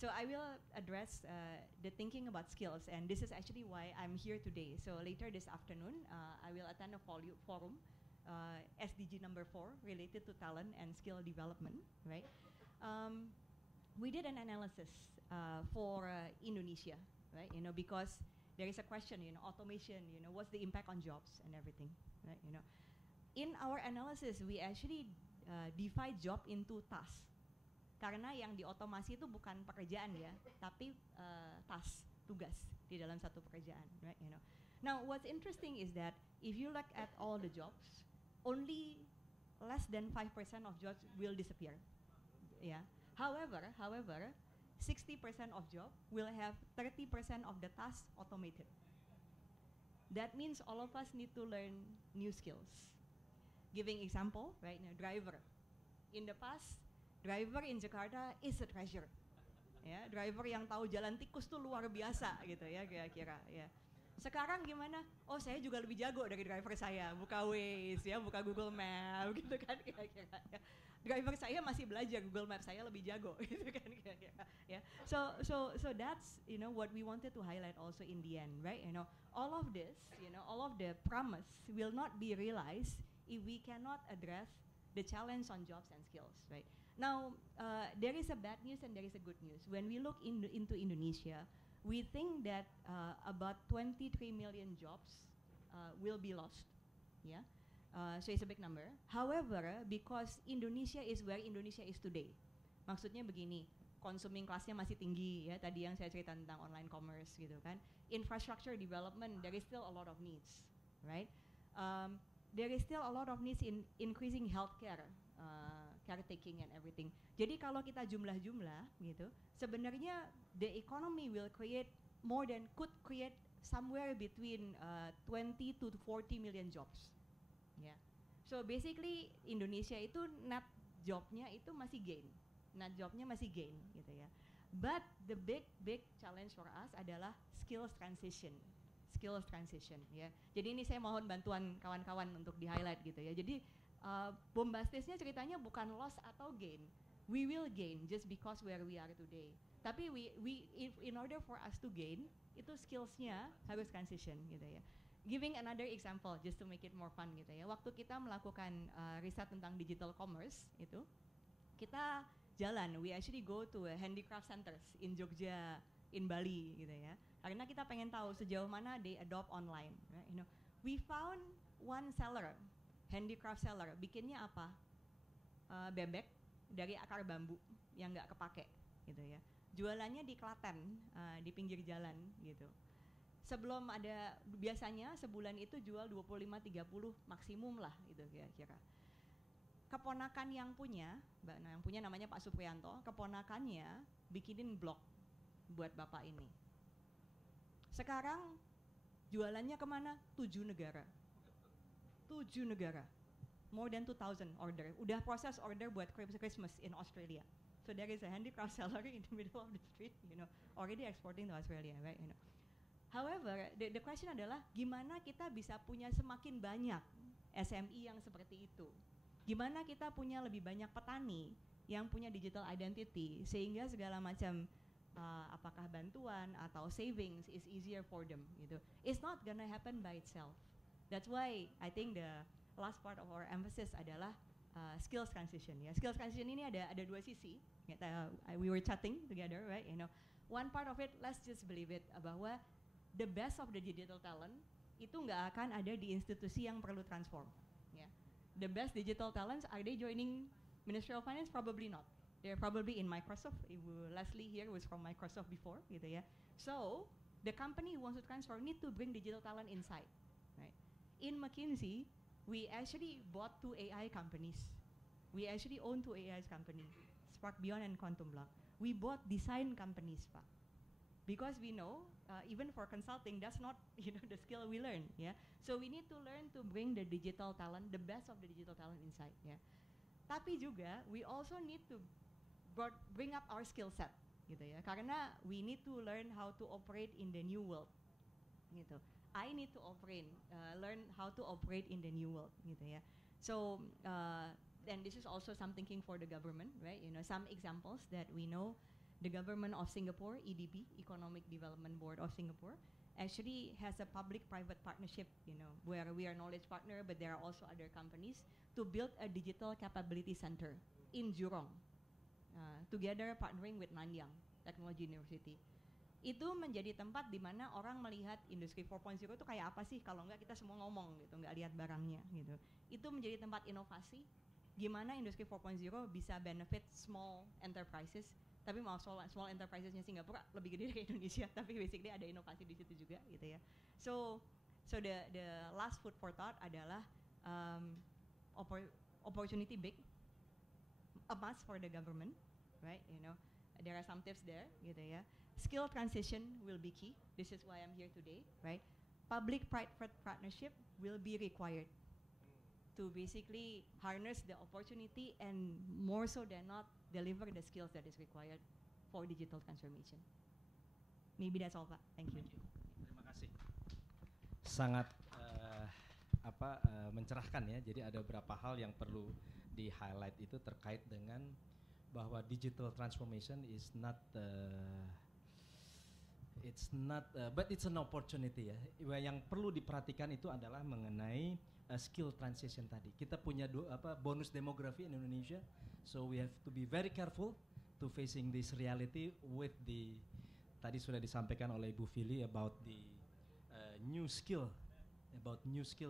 So I will address the thinking about skills, and this is actually why I'm here today. So later this afternoon, I will attend a forum, SDG number 4, related to talent and skill development, right? We did an analysis for Indonesia, right? You know, because there is a question, you know, automation, you know, what's the impact on jobs and everything, right? You know, in our analysis, we actually divide job into tasks. Karena yang diotomasi itu bukan pekerjaan ya, tapi task, tugas di dalam satu pekerjaan, right? You know. Now, what's interesting is that if you look at all the jobs, only less than 5% of jobs will disappear. Yeah. However, 60% of job will have 30% of the tasks automated. That means all of us need to learn new skills. Giving example, right? Now, driver. In the past, driver in Jakarta is a treasure. Ya, driver yang tahu jalan tikus tuh luar biasa gitu ya kira-kira ya. Sekarang gimana? Oh, saya juga lebih jago dari driver saya. Buka Waze ya, buka Google Map gitu kan kira-kira ya. Driver saya masih belajar, Google Map saya lebih jago gitu kan kira-kira ya. So that's, you know, what we wanted to highlight also in the end, right? You know, all of this, you know, all of the promise will not be realized if we cannot address the challenge on jobs and skills, right? Now, there is a bad news and there is a good news. When we look into Indonesia, we think that about 23 million jobs will be lost, yeah? So it's a big number. However, because Indonesia is where Indonesia is today, maksudnya begini, consuming class-nya masih tinggi, ya, tadi yang saya cerita tentang online commerce gitu kan. Infrastructure development, there is still a lot of needs, right? There is still a lot of needs in increasing healthcare, caretaking and everything. Jadi kalau kita jumlah-jumlah gitu, sebenarnya the economy will could create somewhere between 20 to 40 million jobs. Yeah. So basically Indonesia itu net jobnya itu masih gain, gitu ya. But the big challenge for us adalah skills transition, ya. Jadi ini saya mohon bantuan kawan-kawan untuk di highlight gitu ya. Jadi bombastisnya ceritanya bukan loss atau gain. We will gain just because where we are today. Tapi if in order for us to gain, itu skillsnya harus transition gitu ya. Giving another example just to make it more fun gitu ya. Waktu kita melakukan riset tentang digital commerce itu, kita jalan. We actually go to handicraft centers in Jogja, in Bali gitu ya. Karena kita pengen tahu sejauh mana they adopt online, right? You know, we found one seller, handicraft seller, bikinnya apa? Bebek dari akar bambu yang nggak kepake, gitu ya. Jualannya di Klaten, di pinggir jalan, gitu. Sebelum ada, biasanya sebulan itu jual 25-30 maksimum lah, gitu kira-kira. Keponakan yang punya namanya Pak Supriyanto, keponakannya bikinin blog buat bapak ini. Sekarang jualannya kemana? 7 negara. More than 2,000 order. Udah proses order buat Christmas in Australia. So there is a handicraft seller in the middle of the street, you know, already exporting to Australia, right? You know. However, the question adalah gimana kita bisa punya semakin banyak SME yang seperti itu? Gimana kita punya lebih banyak petani yang punya digital identity sehingga segala macam apakah bantuan atau savings is easier for them gitu. It's not gonna happen by itself. That's why I think the last part of our emphasis adalah skills transition ya. Skills transition ini ada dua sisi. We were chatting together, right? You know, one part of it, let's just believe it, bahwa the best of the digital talent itu nggak akan ada di institusi yang perlu transform. Ya. The best digital talents, are they joining Ministry of Finance? Probably not. They're probably in Microsoft. Leslie here was from Microsoft before, gitu ya. So the company who wants to transform need to bring digital talent inside, right? In McKinsey, we actually bought 2 AI companies. We actually own 2 AI companies, Spark Beyond and Quantum Block. We bought design companies, Pak, because we know even for consulting, that's not, you know, the skill we learn, yeah. So we need to learn to bring the digital talent, the best of the digital talent inside, yeah. Tapi juga we also need to bring up our skill set, gitu ya. Karena we need to learn how to operate in the new world, gitu. I need to learn how to operate in the new world, gitu ya. So, and this is also some thinking for the government, right? You know, some examples that we know the government of Singapore, EDB, Economic Development Board of Singapore, actually has a public-private partnership, where we are knowledge partner, but there are also other companies to build a digital capability center in Jurong, together partnering with Nanyang Technology University. Itu menjadi tempat di mana orang melihat industri 4.0 itu kayak apa sih, kalau enggak kita semua ngomong gitu, nggak lihat barangnya gitu. Itu menjadi tempat inovasi, gimana industri 4.0 bisa benefit small enterprises. Tapi mau small enterprisesnya Singapura lebih gede dari Indonesia, tapi basically ada inovasi di situ juga gitu ya. So the last food for thought adalah opportunity big, a must for the government, right? There are some tips there gitu ya. Skill transition will be key. This is why I'm here today, right? Public-private partnership will be required to basically harness the opportunity and more so than not deliver the skills that is required for digital transformation. Maybe that's all, Pak. Thank you. Terima kasih. Sangat mencerahkan ya. Jadi ada beberapa hal yang perlu di-highlight itu terkait dengan bahwa digital transformation is not but it's an opportunity ya. Yang perlu diperhatikan itu adalah mengenai skill transition tadi. Kita punya bonus demografi in Indonesia, so we have to be very careful to facing this reality with the tadi sudah disampaikan oleh Ibu Fili about the new skill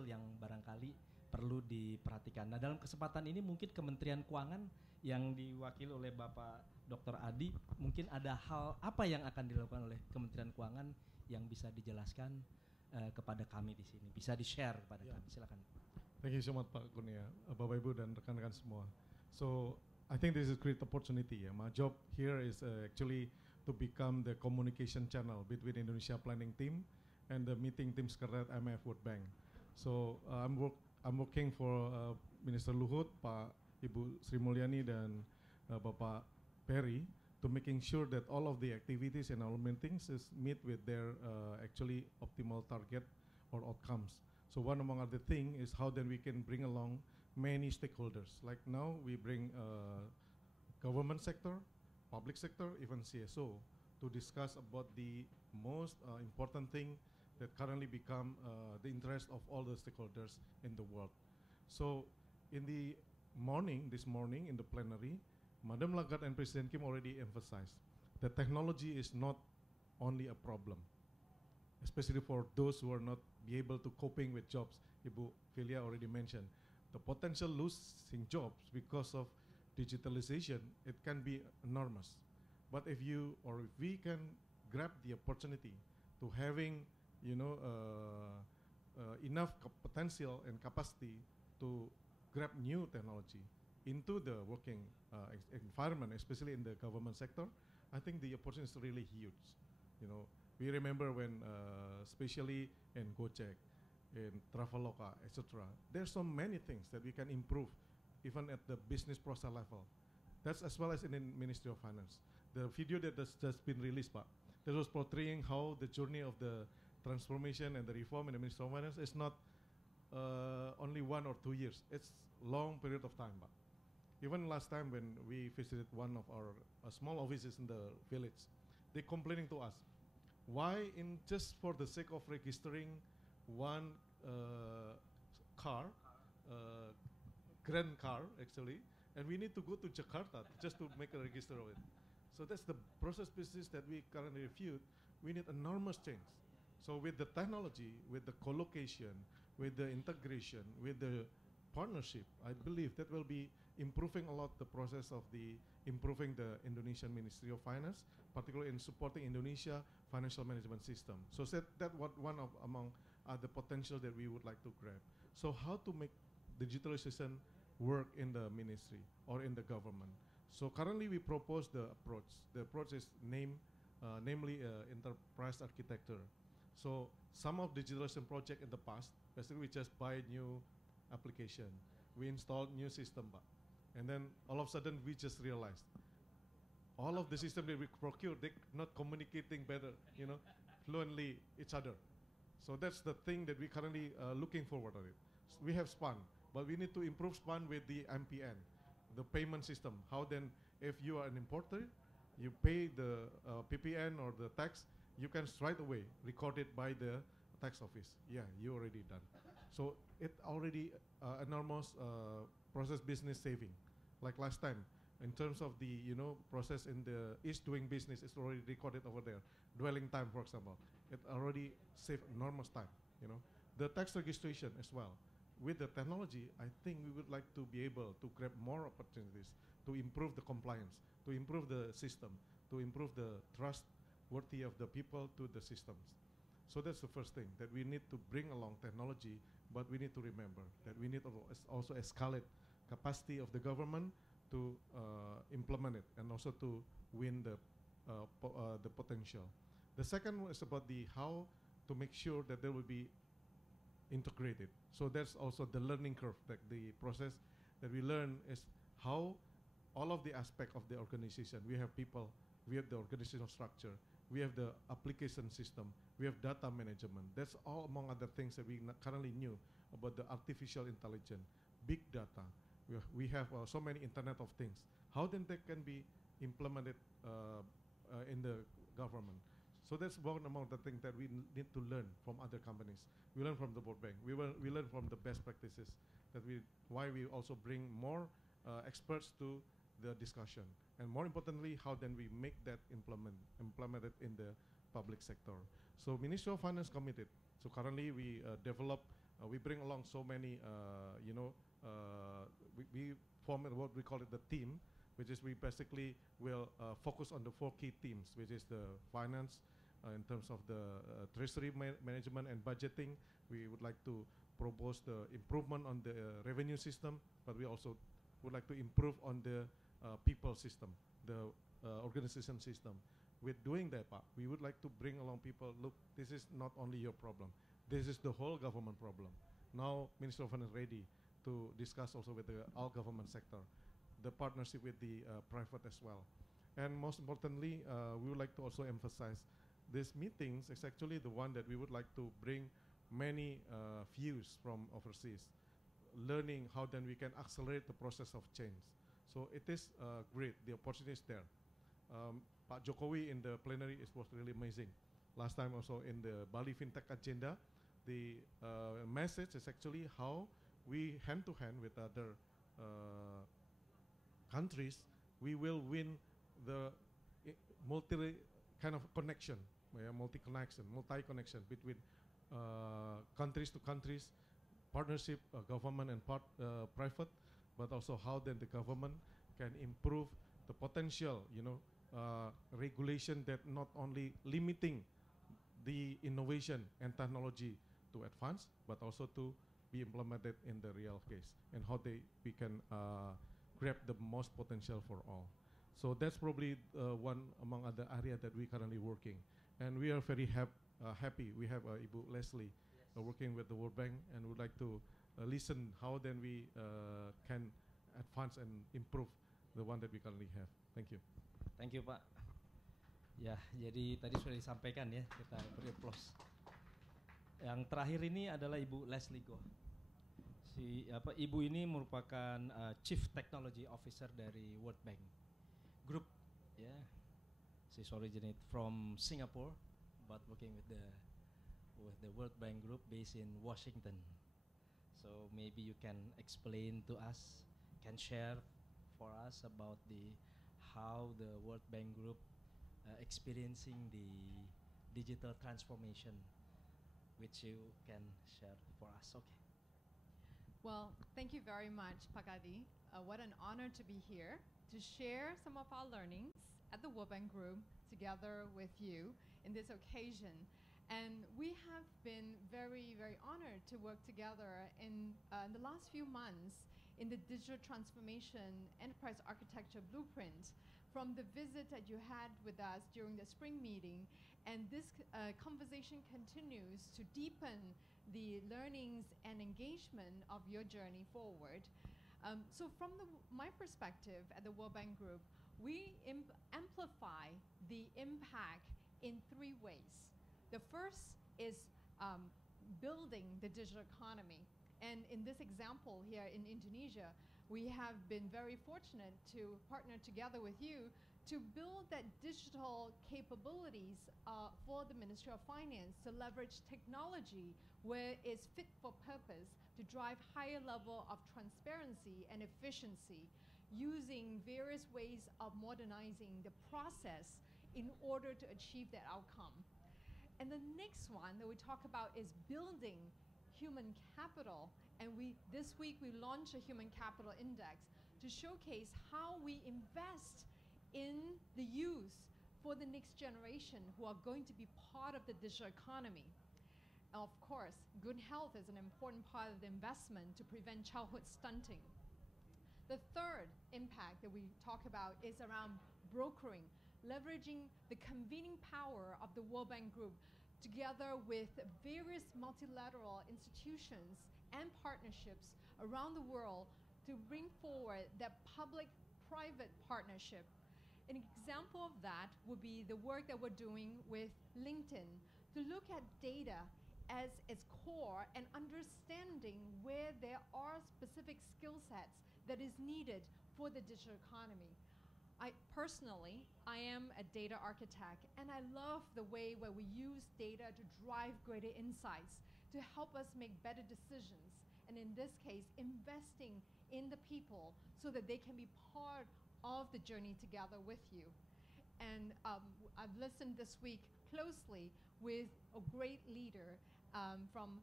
yang barangkali perlu diperhatikan. Nah, dalam kesempatan ini mungkin Kementerian Keuangan yang diwakili oleh Bapak Dr. Adi, mungkin ada hal apa yang akan dilakukan oleh Kementerian Keuangan yang bisa dijelaskan kepada kami di sini, bisa di-share kepada kami. Silakan. Thank you so much, Pak Kurnia, Bapak Ibu dan rekan-rekan semua. So I think this is a great opportunity. My job here is actually to become the communication channel between Indonesia planning team and the meeting team Sekretariat IMF World Bank. So I'm working for Minister Luhut, Pak Ibu Sri Mulyani dan Bapak Perry to making sure that all of the activities and all meetings is meet with their actually optimal target or outcomes. So one among other thing is how then we can bring along many stakeholders. Like now we bring government sector, public sector, even CSO to discuss about the most important thing that currently become the interest of all the stakeholders in the world. So in the this morning in the plenary, Madam Lagarde and President Kim already emphasized that technology is not only a problem, especially for those who are not be able to coping with jobs. Ibu Filia already mentioned the potential losing jobs because of digitalization. It can be enormous, but if we can grab the opportunity to having enough potential and capacity to grab new technology into the working environment, especially in the government sector, I think the opportunity is really huge. We remember when, especially in Gojek, in Traveloka, etc. There's so many things that we can improve, even at the business process level. That's as well as in the Ministry of Finance. The video that has just been released, that was portraying how the journey of the transformation and the reform in the Ministry of Finance is not only 1 or 2 years. It's long period of time. Even last time when we visited one of our small offices in the village, they complaining to us, why in just for the sake of registering one car, grand car actually, and we need to go to Jakarta just to make a register of it. So that's the process business that we currently reviewed. We need enormous change. So with the technology, with the collocation, with the integration, with the partnership, I believe that will be improving a lot the process of improving the Indonesian Ministry of Finance, particularly in supporting Indonesia financial management system. So that what one of among the potential that we would like to grab. So how to make digitalization work in the ministry or in the government? So currently we propose the approach. The approach is namely enterprise architecture. So some of digitalization project in the past, basically we just buy new application, we install new system, and then all of a sudden we just realized all of the system that we procure, they not communicating better, fluently each other. So that's the thing that we currently looking forward on it. We have SPAN, but we need to improve SPAN with the MPN, the payment system. How then, if you are an importer, You pay the PPN or the tax, you can straight away record it by the tax office. Yeah, you already done. So it already enormous process business saving. Like last time, in terms of the process in the East doing business, it's already recorded over there. Dwelling time, for example, it already saved enormous time. The tax registration as well. With the technology, I think we would like to be able to grab more opportunities to improve the compliance, to improve the system, to improve the trustworthy of the people to the systems. So that's the first thing, that we need to bring along technology, but we need to remember that we need to also escalate capacity of the government to implement it and also to win the potential. The second one is about the how to make sure that there will be integrated. So that's also the learning curve, that the process that we learn is how all of the aspect of the organization. We have people, we have the organizational structure, we have the application system, we have data management. That's all among other things that we currently knew about the artificial intelligence, big data. We have so many Internet of Things. How then they can be implemented in the government? So that's one among the things that we need to learn from other companies. We learn from the World Bank. We learn from the best practices. Why we also bring more experts to the discussion. And more importantly, how then we make that implemented in the public sector. So Ministry of Finance committed. So currently we we bring along so many, we form what we call it the team, which is we basically will focus on the 4 key themes, which is the finance, in terms of the treasury management and budgeting. We would like to propose the improvement on the revenue system, but we also would like to improve on the people system, the organization system. With doing that, we would like to bring along people, look, this is not only your problem, this is the whole government problem. Now, Minister of Finance ready to discuss also with the all government sector, the partnership with the private as well. And most importantly, we would like to also emphasize these meetings is actually the one that we would like to bring many views from overseas, learning how then we can accelerate the process of change. So it is great, the opportunity is there. Pak Jokowi in the plenary was really amazing. Last time also in the Bali FinTech agenda, the message is actually how we hand to hand with other countries, we will win the multi kind of connection, multi-connection between countries to countries, partnership, government and private, but also how then the government can improve the potential, regulation that not only limiting the innovation and technology to advance, but also to be implemented in the real case, and how we can grab the most potential for all. So that's probably one among other areas that we currently working, and we are very happy. We have Ibu Leslie working with the World Bank, and would like to listen how then we can advance and improve the one that we currently have. Thank you. Thank you, Pak. Ya, jadi tadi sudah disampaikan ya, kita beri applause. Yang terakhir ini adalah Ibu Leslie Goh. Ibu ini merupakan Chief Technology Officer dari World Bank Group. Ya, she's originated from Singapore, but working with the World Bank Group based in Washington. So maybe you can explain to us, can share for us about how the World Bank Group experiencing the digital transformation, which you can share for us. Okay. Well, thank you very much, Pak Adi. What an honor to be here to share some of our learnings at the World Bank Group together with you in this occasion. And we have been very, very honored to work together in the last few months in the digital transformation enterprise architecture blueprint, from the visit that you had with us during the spring meeting. And this conversation continues to deepen the learnings and engagement of your journey forward. So from my perspective at the World Bank Group, we amplify the impact in 3 ways. The first is building the digital economy. And in this example here in Indonesia, we have been very fortunate to partner together with you to build that digital capabilities for the Ministry of Finance to leverage technology where it's fit for purpose to drive higher level of transparency and efficiency using various ways of modernizing the process in order to achieve that outcome. And the next one that we talk about is building human capital. And this week we launched a human capital index to showcase how we invest in the youth for the next generation who are going to be part of the digital economy. Of course, good health is an important part of the investment to prevent childhood stunting. The third impact that we talk about is around brokering, leveraging the convening power of the World Bank Group together with various multilateral institutions and partnerships around the world to bring forward that public-private partnership. An example of that would be the work that we're doing with LinkedIn to look at data as its core and understanding where there are specific skill sets that is needed for the digital economy. I am a data architect, and I love the way where we use data to drive greater insights to help us make better decisions, and in this case, investing in the people so that they can be part of the journey together with you. And I've listened this week closely with a great leader from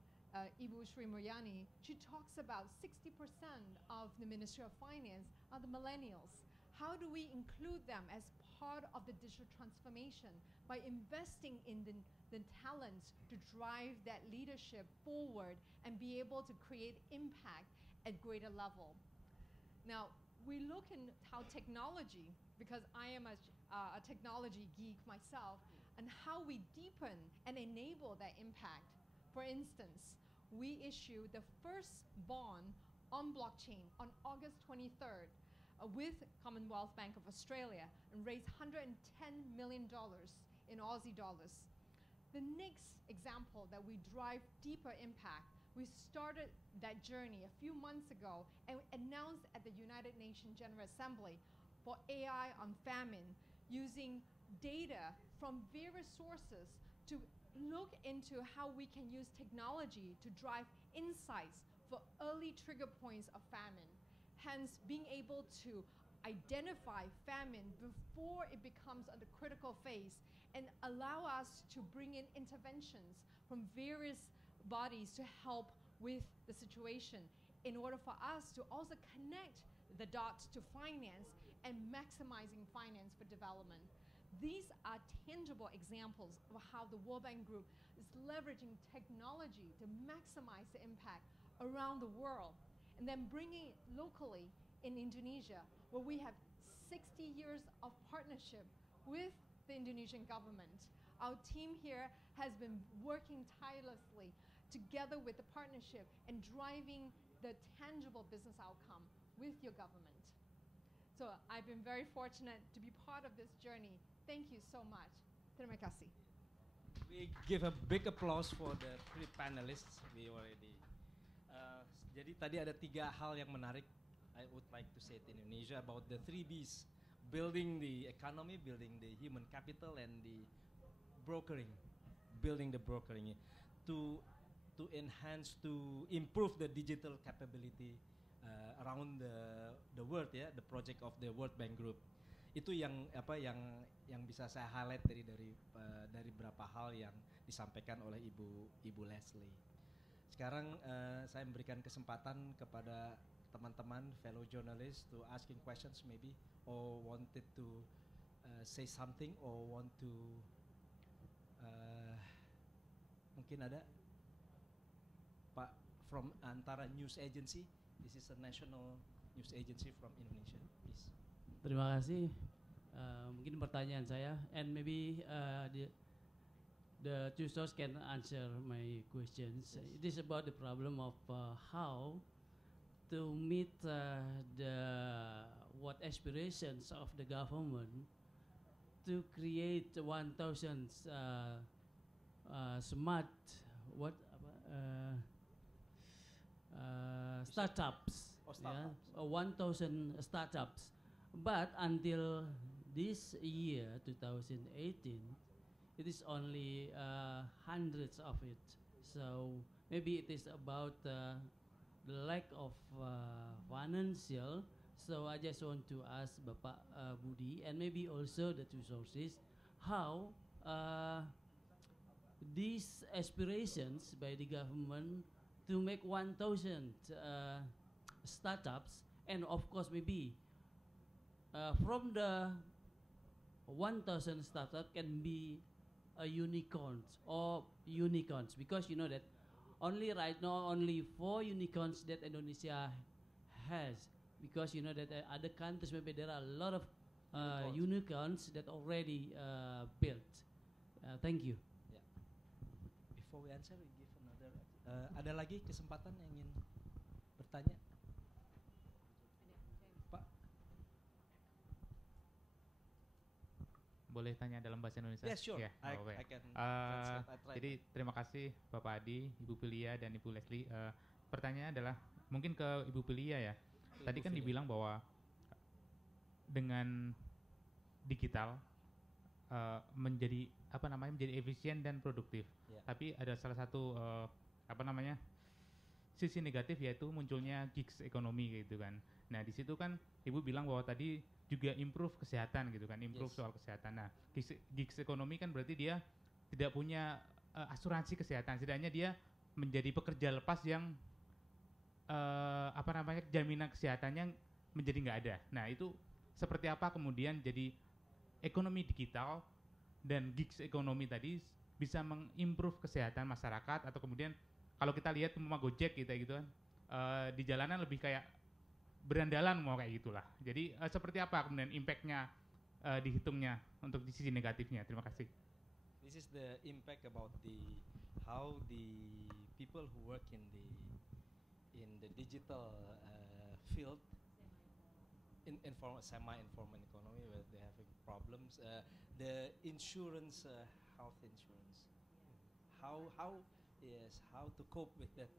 Ibu Sri Mulyani. She talks about 60% of the Ministry of Finance are the millennials. How do we include them as part of the digital transformation by investing in the talents to drive that leadership forward and be able to create impact at greater level? Now, we look in how technology, because I am a technology geek myself, and how we deepen and enable that impact. For instance, we issued the first bond on blockchain on August 23rd with Commonwealth Bank of Australia and raised $110 million in Aussie dollars. The next example that we drive deeper impact, we started that journey a few months ago and announced at the United Nations General Assembly for AI on famine, using data from various sources to look into how we can use technology to drive insights for early trigger points of famine. Hence, being able to identify famine before it becomes at the critical phase and allow us to bring in interventions from various bodies to help with the situation in order for us to also connect the dots to finance and maximizing finance for development. These are tangible examples of how the World Bank Group is leveraging technology to maximize the impact around the world, and then bringing it locally in Indonesia, where we have 60 years of partnership with the Indonesian government. Our team here has been working tirelessly together with the partnership and driving the tangible business outcome with your government. So I've been very fortunate to be part of this journey. Thank you so much. Terima kasih. We give a big applause for the three panelists. We already. Jadi tadi ada 3 hal yang menarik. I would like to say it in Indonesia about the 3 Bs: building the economy, building the human capital, and the brokering. Building the brokering to enhance, to improve the digital capability around the world, ya, the project of the World Bank Group. Itu yang bisa saya highlight dari beberapa hal yang disampaikan oleh Ibu Leslie. Sekarang saya memberikan kesempatan kepada teman-teman fellow journalists to asking questions maybe, or wanted to say something, or want to mungkin ada Pak from antara news agency. This is a national news agency from Indonesia, please. Terima kasih. Mungkin pertanyaan saya, and maybe the two sources can answer my questions. Yes. It is about the problem of how to meet what aspirations of the government to create 1,000 smart startups. Oh, startups. 1,000 startups, but until this year, 2018, it is only hundreds of it. So maybe it is about the lack of financial. So I just want to ask Bapak Budi and maybe also the two sources how these aspirations by the government to make 1,000 startups, and of course maybe from the 1,000 startup can be a unicorns or unicorns, because you know that only right now only 4 unicorns that Indonesia has, because you know that other countries maybe there are a lot of unicorns that already built. Thank you. Yeah. Before we answer, we give another. Ada lagi kesempatan yang ingin bertanya? Pak. Boleh tanya dalam bahasa Indonesia? Yeah, sure. Yeah, I can translate. I try. Jadi terima kasih Bapak Adi, Ibu Pilia dan Ibu Leslie. Pertanyaannya adalah mungkin ke Ibu Pilia ya. Tadi kan dibilang bahwa dengan digital menjadi menjadi efisien dan produktif. Yeah. Tapi ada salah satu sisi negatif, yaitu munculnya gigs ekonomi gitu kan. Nah di situ kan Ibu bilang bahwa tadi juga improve kesehatan gitu kan, improve soal kesehatan. Nah gigs ekonomi kan berarti dia tidak punya asuransi kesehatan, setidaknya dia menjadi pekerja lepas yang jaminan kesehatannya menjadi nggak ada. Nah itu seperti apa kemudian jadi ekonomi digital dan gigs ekonomi tadi bisa mengimprove kesehatan masyarakat, atau kemudian kalau kita lihat umpama Gojek gitu kan di jalanan lebih kayak berandalan mau kayak gitulah. Jadi seperti apa kemudian impactnya dihitungnya untuk di sisi negatifnya? Terima kasih. This is the impact about how the people who work in the digital field, in semi-informal economy, where they're having problems. The insurance, health insurance. How to cope with that?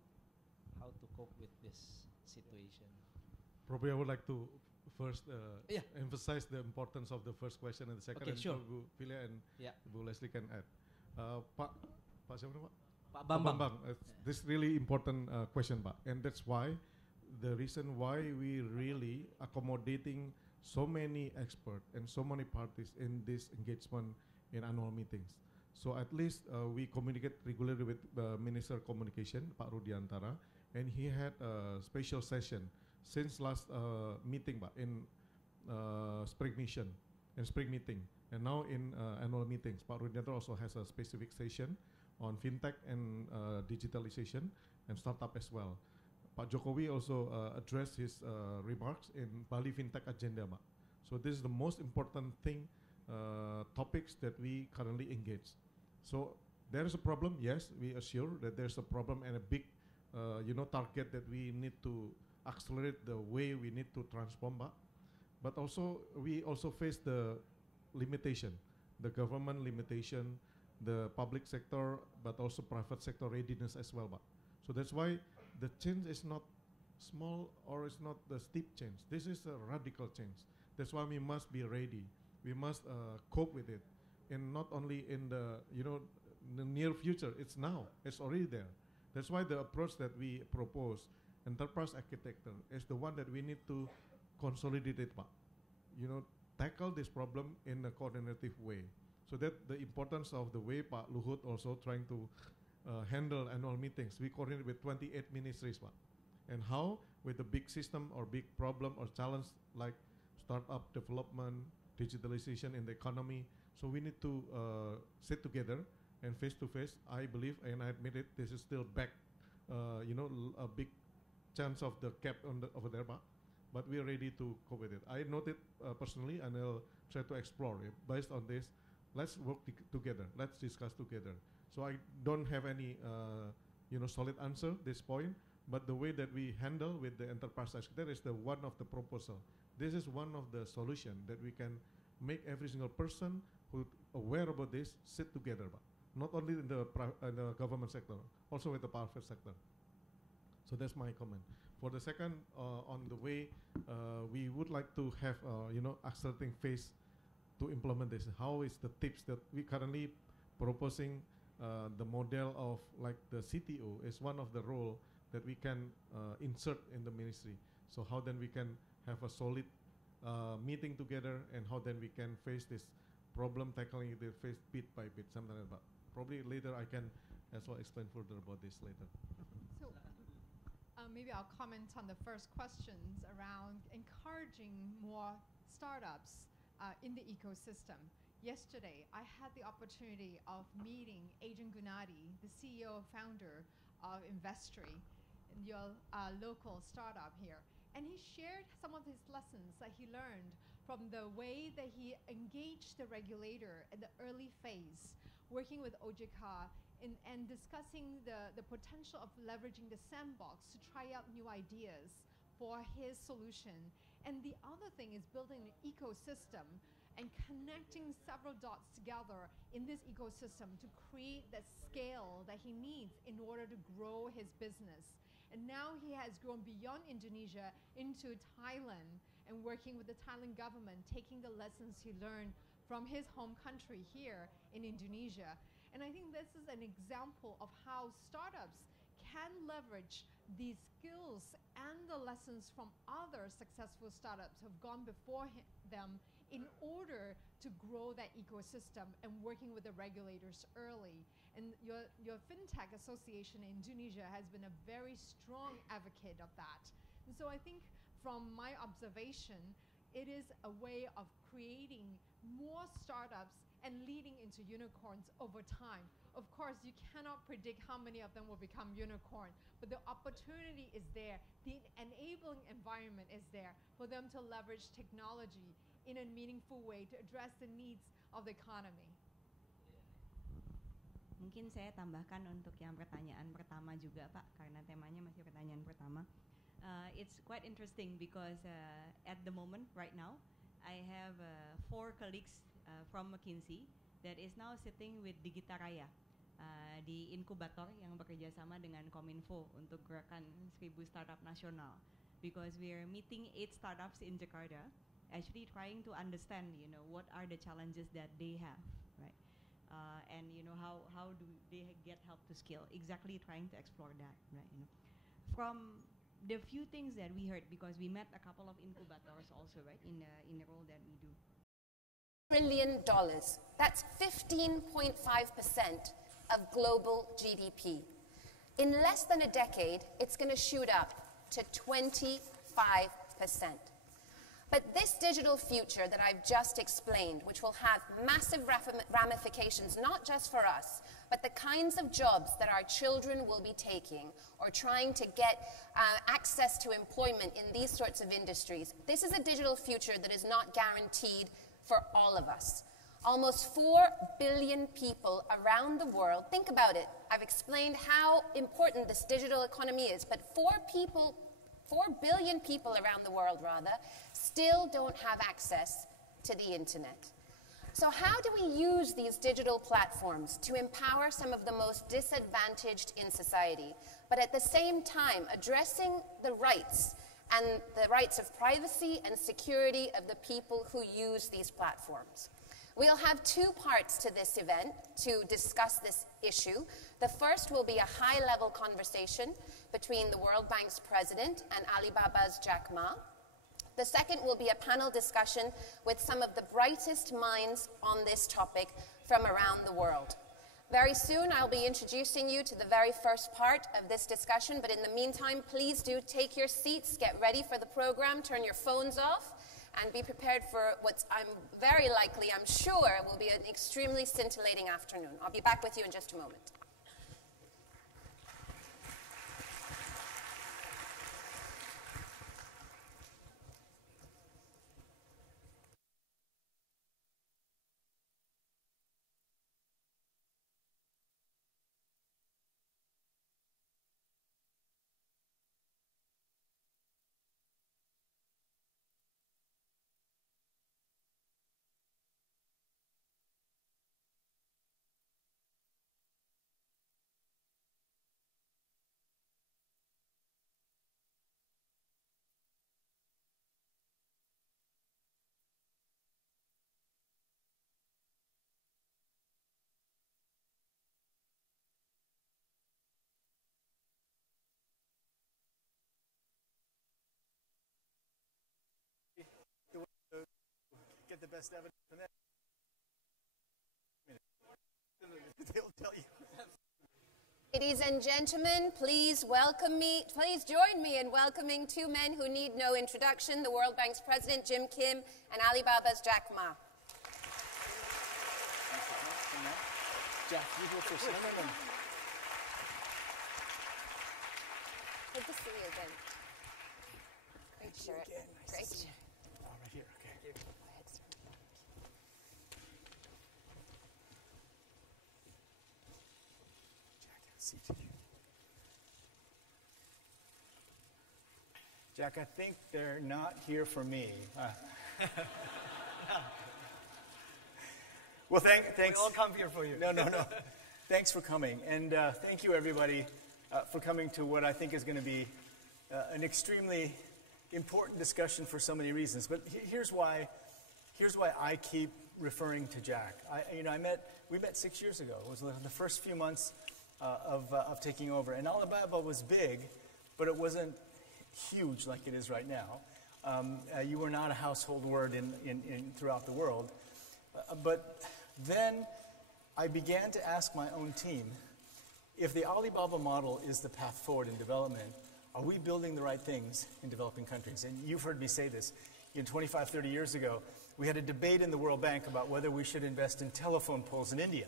How to cope with this situation? Probably I would like to first Yeah. emphasize the importance of the first question and the second. Okay, and sure. Bu Pilia and Yeah. Bu Leslie can add. Pak siapa nama? Pak Bambang. This really important question, Pak, and that's why the reason why we really accommodating so many experts and so many parties in this engagement in annual meetings. So at least we communicate regularly with Minister Communication, Pak Rudiantara, and he had a special session since last meeting, Pak, in spring mission and spring meeting, and now in annual meetings. Pak Rudiantara also has a specific session on fintech and digitalization and startup as well. Pak Jokowi also addressed his remarks in Bali Fintech Agenda, Pak. So this is the most important thing, topics that we currently engage. So there is a problem, yes, we assure that there's a problem and a big, target that we need to accelerate the way we need to transform, Pak. But also, we also face the limitation, the government limitation, the public sector, but also private sector readiness as well, Pak. So that's why the change is not small or it's not the steep change. This is a radical change. That's why we must be ready. We must cope with it, and not only in the the near future. It's now. It's already there. That's why the approach that we propose, enterprise architecture, is the one that we need to consolidate it, Pak. Tackle this problem in a coordinative way. So that the importance of the way Pak Luhut also trying to handle annual meetings. We coordinate with 28 ministries, Pak. And how, with a big system or big problem or challenge like startup development, digitalization in the economy. So we need to sit together and face to face. I believe, and I admit it, this is still back, a big chance of the cap over there, but we are ready to cope with it. I noted personally, and I'll try to explore it. Based on this, let's work together. Let's discuss together. So I don't have any, solid answer this point. But the way that we handle with the enterprise architect is the one of the proposal. This is one of the solution that we can make every single person who aware about this sit together, not only in the government sector, also with the private sector. So that's my comment. For the second, on the way we would like to have, accelerating phase to implement this? How is the tips that we currently proposing? The model of like the CTO is one of the role that we can insert in the ministry. So how then we can have a solid meeting together, and how then we can face this problem, tackling the face bit by bit, something like that. Probably later I can as well explain further about this later. So maybe I'll comment on the first questions around encouraging more startups in the ecosystem. Yesterday, I had the opportunity of meeting Adrian Gunadi, the CEO and founder of Investry, your local startup here. And he shared some of his lessons that he learned from the way that he engaged the regulator in the early phase, working with OJK and discussing the potential of leveraging the sandbox to try out new ideas for his solution. And the other thing is building an ecosystem and connecting several dots together in this ecosystem to create that scale that he needs in order to grow his business. And now he has grown beyond Indonesia into Thailand and working with the Thailand government, taking the lessons he learned from his home country here in Indonesia. And I think this is an example of how startups can leverage these skills and the lessons from other successful startups who have gone before them in order to grow that ecosystem and working with the regulators early. And your FinTech Association in Indonesia has been a very strong advocate of that. And so I think from my observation, it is a way of creating more startups and leading into unicorns over time. Of course, you cannot predict how many of them will become unicorn, but the opportunity is there. The enabling environment is there for them to leverage technology in a meaningful way to address the needs of the economy. Mungkin saya tambahkan untuk yang pertanyaan pertama juga, Pak, karena temanya masih pertanyaan pertama. It's quite interesting because at the moment, right now, I have 4 colleagues from McKinsey that is now sitting with Digitaraya di inkubator yang bekerja sama dengan Kominfo untuk gerakan 1000 startup nasional. Because we are meeting 8 startups in Jakarta, actually trying to understand, what are the challenges that they have, right? And how do they get help to scale? Exactly, trying to explore that, right? From the few things that we heard, because we met a couple of incubators also, right, in the role that we do. $1 trillion. That's 15.5% of global GDP. In less than a decade, it's going to shoot up to 25%. But this digital future that I've just explained, which will have massive ramifications, not just for us, but the kinds of jobs that our children will be taking or trying to get access to employment in these sorts of industries, this is a digital future that is not guaranteed for all of us. Almost 4 billion people around the world, think about it, I've explained how important this digital economy is, but 4 billion people around the world, still don't have access to the internet. So how do we use these digital platforms to empower some of the most disadvantaged in society, but at the same time addressing the rights and the rights of privacy and security of the people who use these platforms? We'll have 2 parts to this event to discuss this issue. The first will be a high-level conversation between the World Bank's president and Alibaba's Jack Ma. The second will be a panel discussion with some of the brightest minds on this topic from around the world. Very soon, I'll be introducing you to the very first part of this discussion, but in the meantime, please do take your seats, get ready for the program, turn your phones off, and be prepared for what I'm sure, will be an extremely scintillating afternoon. I'll be back with you in just a moment. get the best evidence from them. They'll tell you. Ladies and gentlemen, please join me in welcoming two men who need no introduction, the World Bank's President Jim Kim and Alibaba's Jack Ma. Jack, you go first. No. Good to see you again. Great shirt. Nice Great to see shirt. you. Oh, right here, okay. Go ahead, sir. Jack, have a seat. Jack, I think they're not here for me. Well, thanks. We all come here for you. No. Thanks for coming. And thank you, everybody, for coming to what I think is going to be an extremely important discussion for so many reasons. But here's why I keep referring to Jack. We met 6 years ago. It was the first few months of taking over. And Alibaba was big, but it wasn't huge like it is right now. You were not a household word throughout the world. But then I began to ask my own team, if the Alibaba model is the path forward in development, are we building the right things in developing countries? And you've heard me say this. 25, 30 years ago, we had a debate in the World Bank about whether we should invest in telephone poles in India.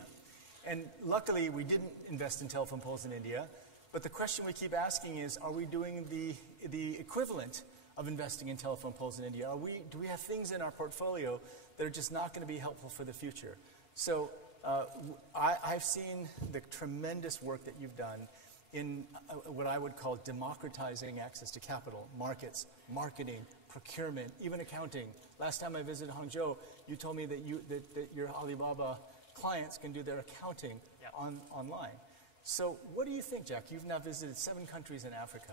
And luckily, we didn't invest in telephone poles in India. But the question we keep asking is, are we doing the equivalent of investing in telephone poles in India? Do we have things in our portfolio that are just not going to be helpful for the future? So I've seen the tremendous work that you've done in what I would call democratizing access to capital, markets, marketing, procurement, even accounting. Last time I visited Hangzhou, you told me that your Alibaba clients can do their accounting online. So what do you think, Jack? You've now visited 7 countries in Africa.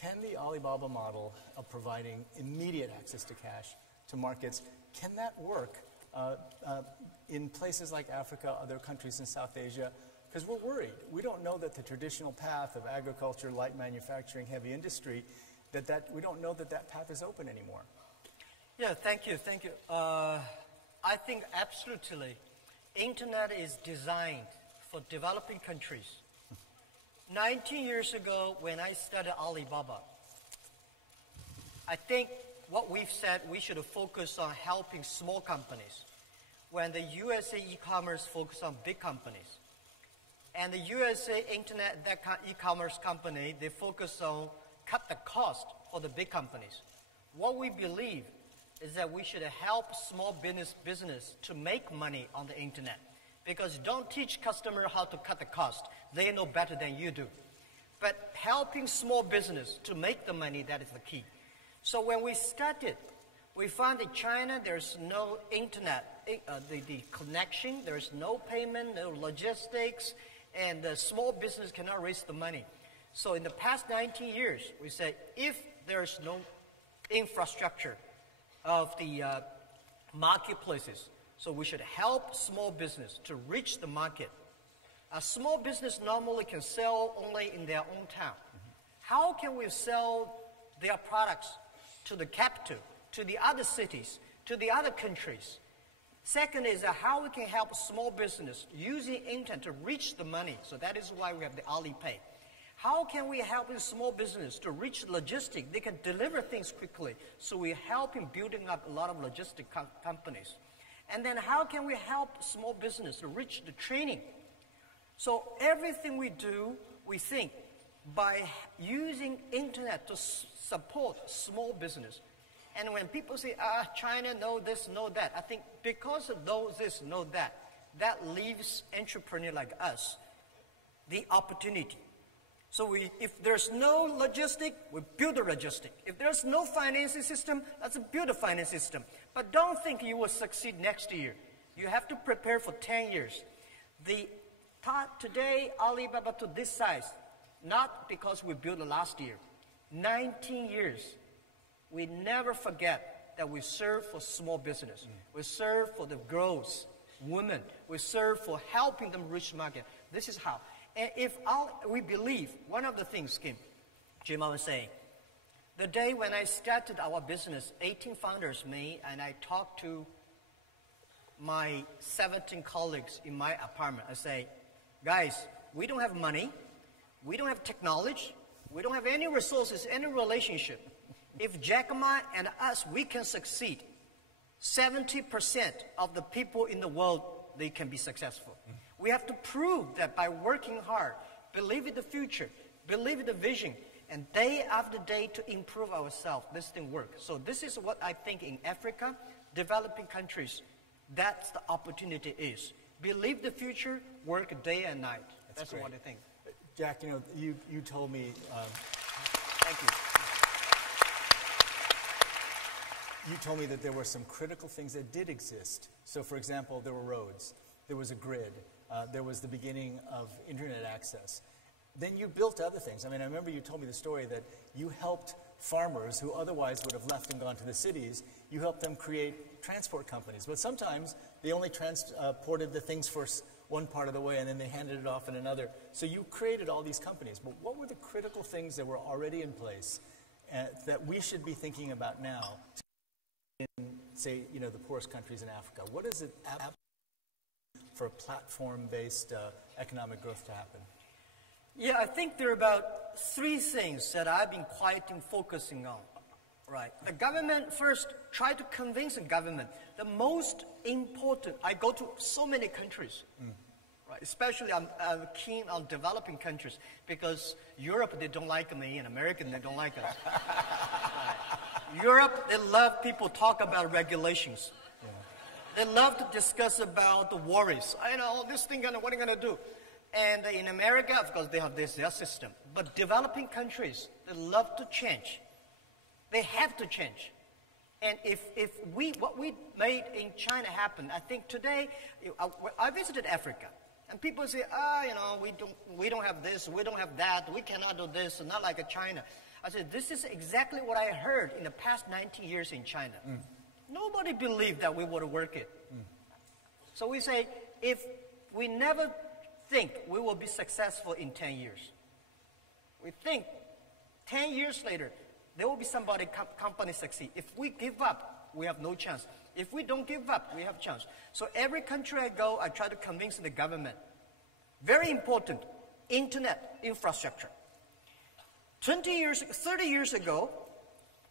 Can the Alibaba model of providing immediate access to cash, to markets, can that work in places like Africa, other countries in South Asia? Because we're worried. We don't know that the traditional path of agriculture, light manufacturing, heavy industry, we don't know that path is open anymore. Yeah, thank you. I think absolutely, Internet is designed for developing countries. 19 years ago, when I started Alibaba, I think what we've said, we should focus on helping small companies, when the USA e-commerce focus on big companies. And the USA Internet e-commerce company, they focus on cut the cost for the big companies. What we believe is that we should help small business to make money on the Internet. Because don't teach customers how to cut the cost. They know better than you do. But helping small business to make the money, that is the key. So when we started, we found in China there's no Internet, the connection, there's no payment, no logistics, and the small business cannot raise the money. So in the past 19 years, we said if there's no infrastructure of the marketplaces, so we should help small business to reach the market. A small business normally can sell only in their own town. How can we sell their products to the capital, to the other cities, to the other countries? Second is how we can help small business using internet to reach the money. So that is why we have the Alipay. How can we help in small business to reach logistics? They can deliver things quickly. So we help in building up a lot of logistic companies. And then how can we help small business to reach the training? So everything we do, we think, by using internet to support small business. And when people say, China, know this, know that, I think because of know this, know that, that leaves entrepreneur like us the opportunity. So if there's no logistic, we build a logistic. If there's no financing system, let's build a financing system. But don't think you will succeed next year. You have to prepare for 10 years. Today, Alibaba to this size, not because we built it last year. 19 years. We never forget that we serve for small business. We serve for the growth, women. We serve for helping them reach the market. This is how. And we believe, one of the things, Jim was saying, the day when I started our business, 18 founders, me, and I talked to my 17 colleagues in my apartment. I say, guys, we don't have money, we don't have technology, we don't have any resources, any relationship. If Jack Ma and us, we can succeed, 70% of the people in the world, they can be successful. We have to prove that by working hard, believe in the future, believe in the vision, and day after day to improve ourselves, this thing works. So this is what I think in Africa, developing countries, that's the opportunity is. Believe the future, work day and night. That's what I think. Jack, you know, you told me. Thank you. You told me that there were some critical things that did exist. So, for example, there were roads, there was a grid, there was the beginning of internet access. Then you built other things. I mean, I remember you told me the story that you helped farmers who otherwise would have left and gone to the cities, you helped them create transport companies. But sometimes they only transported the things for one part of the way and then they handed it off in another. So you created all these companies. But what were the critical things that were already in place that we should be thinking about now in, say, you know, the poorest countries in Africa? What is it for platform-based economic growth to happen? Yeah, I think there are about 3 things that I've been quite focusing on. Right. The government first, try to convince the government. The most important, I go to so many countries, right? Especially I'm keen on developing countries because Europe, they don't like me, and American, they don't like us. Right. Europe, they love people talk about regulations. Yeah. They love to discuss about the worries. I know this thing, what are you going to do? And in America, of course, they have their system. But developing countries, they love to change. They have to change. And if what we made in China happen, I think today, I visited Africa. And people say, you know, we don't have this, we don't have that, we cannot do this, not like China. I said, this is exactly what I heard in the past 90 years in China. Nobody believed that we would work it. So we say, if we never think we will be successful in 10 years, we think 10 years later, there will be somebody, company succeed. If we give up, we have no chance. If we don't give up, we have chance. So every country I go, I try to convince the government. Very important, internet infrastructure. 30 years ago,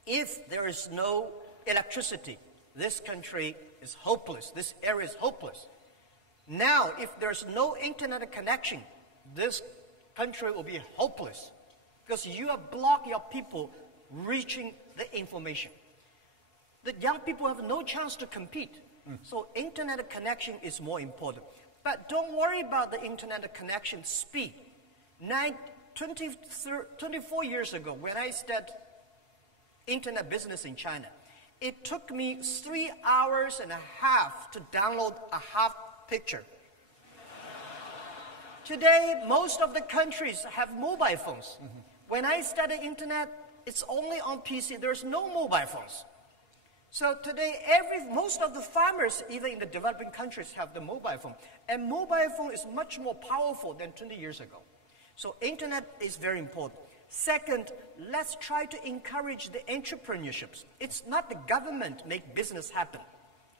if there is no electricity, this country is hopeless. This area is hopeless. Now, if there's no internet connection, this country will be hopeless because you have blocked your people reaching the information. The young people have no chance to compete. So internet connection is more important. But don't worry about the internet connection speed. 24 years ago, when I started internet business in China, it took me 3 hours and a half to download a half picture. Today, most of the countries have mobile phones. When I started internet, it's only on PC. There's no mobile phones. So today, most of the farmers, even in the developing countries, have the mobile phone. And mobile phone is much more powerful than 20 years ago. So internet is very important. Second, let's try to encourage the entrepreneurships. It's not the government make business happen.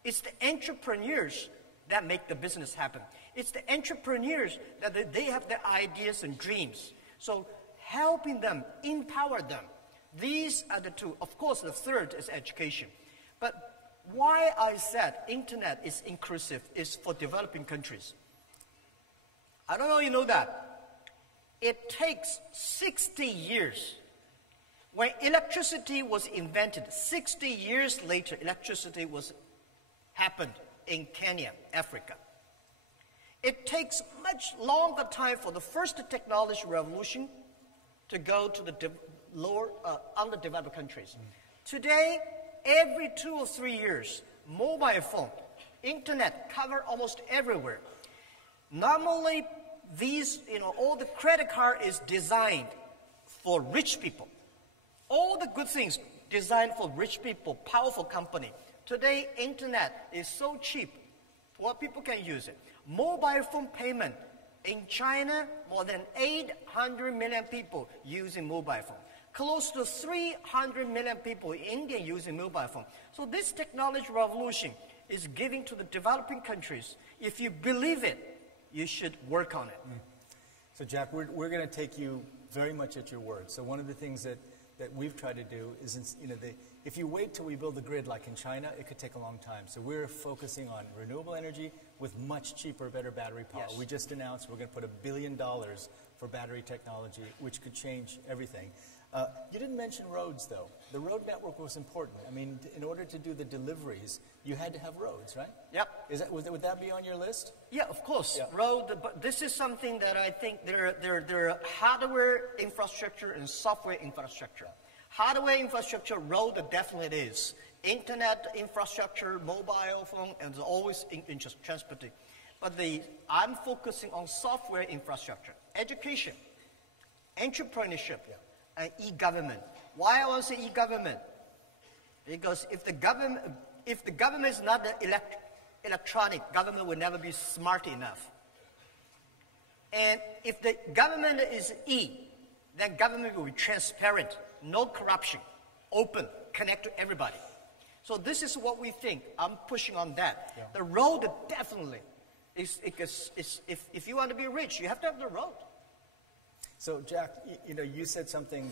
It's the entrepreneurs that make the business happen. It's the entrepreneurs that they have their ideas and dreams. So helping them, empower them. These are the 2. Of course, the third is education. But why I said internet is inclusive is for developing countries. I don't know if you know that. It takes 60 years. When electricity was invented, 60 years later, electricity happened in Kenya, Africa. It takes much longer time for the first technology revolution to go to the underdeveloped countries. Today, every 2 or 3 years, mobile phone, internet cover almost everywhere. Normally, all the credit card is designed for rich people. All the good things designed for rich people, powerful company. Today, internet is so cheap, poor people can use it. Mobile phone payment in China, more than 800 million people using mobile phone. Close to 300 million people in India using mobile phone. So this technology revolution is giving to the developing countries. If you believe it, you should work on it. So Jack, we're going to take you very much at your word. So one of the things that we've tried to do is, if you wait till we build the grid like in China, it could take a long time. So we're focusing on renewable energy with much cheaper, better battery power. Yes. We just announced we're going to put $1 billion for battery technology, which could change everything. You didn't mention roads, though. The road network was important. I mean, in order to do the deliveries, you had to have roads, right? Yep. Would that be on your list? Yeah, of course. Yeah. Road, but this is something that I think there are hardware infrastructure and software infrastructure. Hardware infrastructure, road definitely is. Internet infrastructure, mobile phone, and always in transporting. But I'm focusing on software infrastructure, education, entrepreneurship, and e-government. Why I want to say e-government? Because if the government is not electronic, government will never be smart enough. And if the government is E, then government will be transparent, no corruption, open, connect to everybody. So this is what we think. I'm pushing on that. Yeah. The road definitely is if you want to be rich, you have to have the road. So Jack, you said something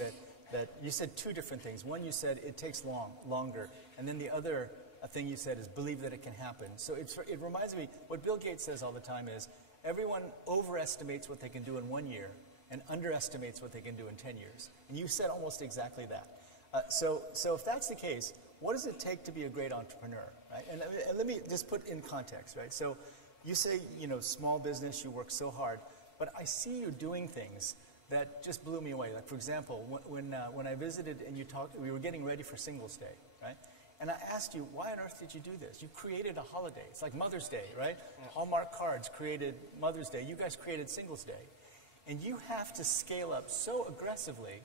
that you said two different things. One, you said it takes longer, and then the other thing you said is believe that it can happen. So it reminds me, what Bill Gates says all the time is everyone overestimates what they can do in 1 year and underestimates what they can do in 10 years. And you said almost exactly that. So if that's the case, what does it take to be a great entrepreneur, right? And let me just put in context, right? So you say, small business, you work so hard, but I see you doing things that just blew me away. Like, for example, when I visited and you talked, we were getting ready for Singles Day, right? And I asked you, why on earth did you do this? You created a holiday. It's like Mother's Day, right? Yeah. Hallmark Cards created Mother's Day. You guys created Singles Day. And you have to scale up so aggressively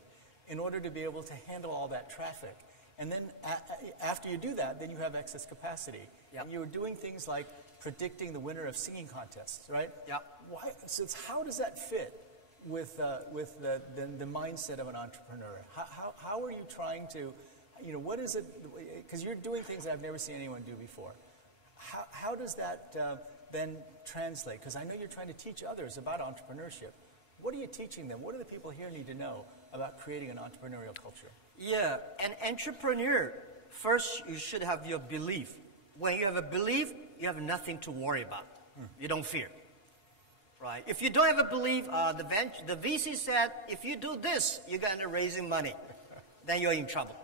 in order to be able to handle all that traffic. And then after you do that, then you have excess capacity. Yep. And you were doing things like predicting the winner of singing contests, right? Yeah. So how does that fit with the mindset of an entrepreneur? How are you trying to, what is it, because you're doing things that I've never seen anyone do before. How does that then translate? Because I know you're trying to teach others about entrepreneurship. What are you teaching them? What do the people here need to know about creating an entrepreneurial culture? Yeah, an entrepreneur, first you should have your belief. When you have a belief, you have nothing to worry about. You don't fear. Right? If you don't have a belief, the VC said, if you do this, you're going to raise money. Then you're in trouble.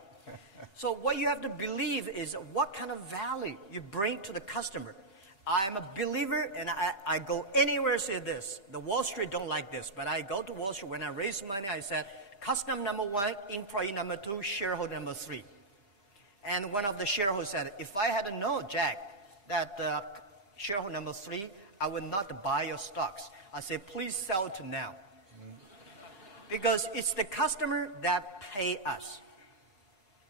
So what you have to believe is what kind of value you bring to the customer. I am a believer, and I go anywhere say this. The Wall Street don't like this, but I go to Wall Street. When I raise money, I said, customer number 1, employee number 2, shareholder number 3. And one of the shareholders said, if I had known, Jack, that shareholder number 3, I would not buy your stocks. I said, please sell to now. Because it's the customer that pay us.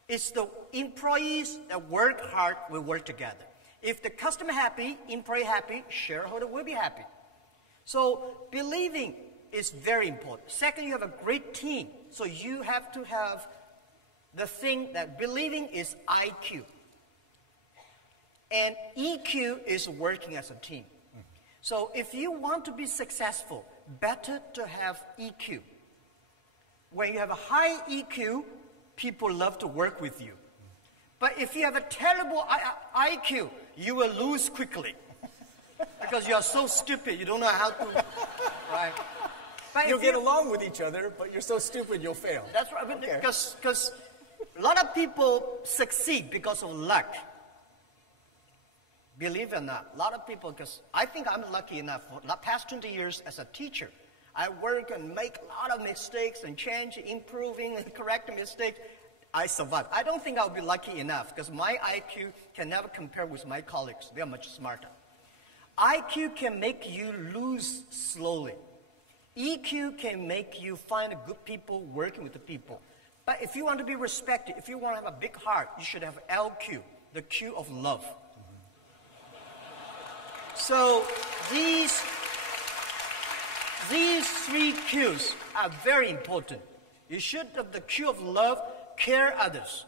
It's the employees that work hard, we work together. If the customer happy, employee happy, shareholder will be happy. So believing is very important. Second, you have a great team. So you have to have the thing that believing is IQ. And EQ is working as a team. So if you want to be successful, better to have EQ. When you have a high EQ, people love to work with you. But if you have a terrible IQ, you will lose quickly. Because you are so stupid, you don't know how to, right? But you'll get along with each other, but you're so stupid you'll fail. That's right, because a lot of people succeed because of luck. Believe it or not, a lot of people, because I think I'm lucky enough, for the past 20 years as a teacher, I work and make a lot of mistakes and change, improving and correcting mistakes. I survive. I don't think I'll be lucky enough because my IQ can never compare with my colleagues. They're much smarter. IQ can make you lose slowly. EQ can make you find good people working with the people. But if you want to be respected, if you want to have a big heart, you should have LQ, the Q of love. So these 3 Qs are very important. You should have the Q of love, care others.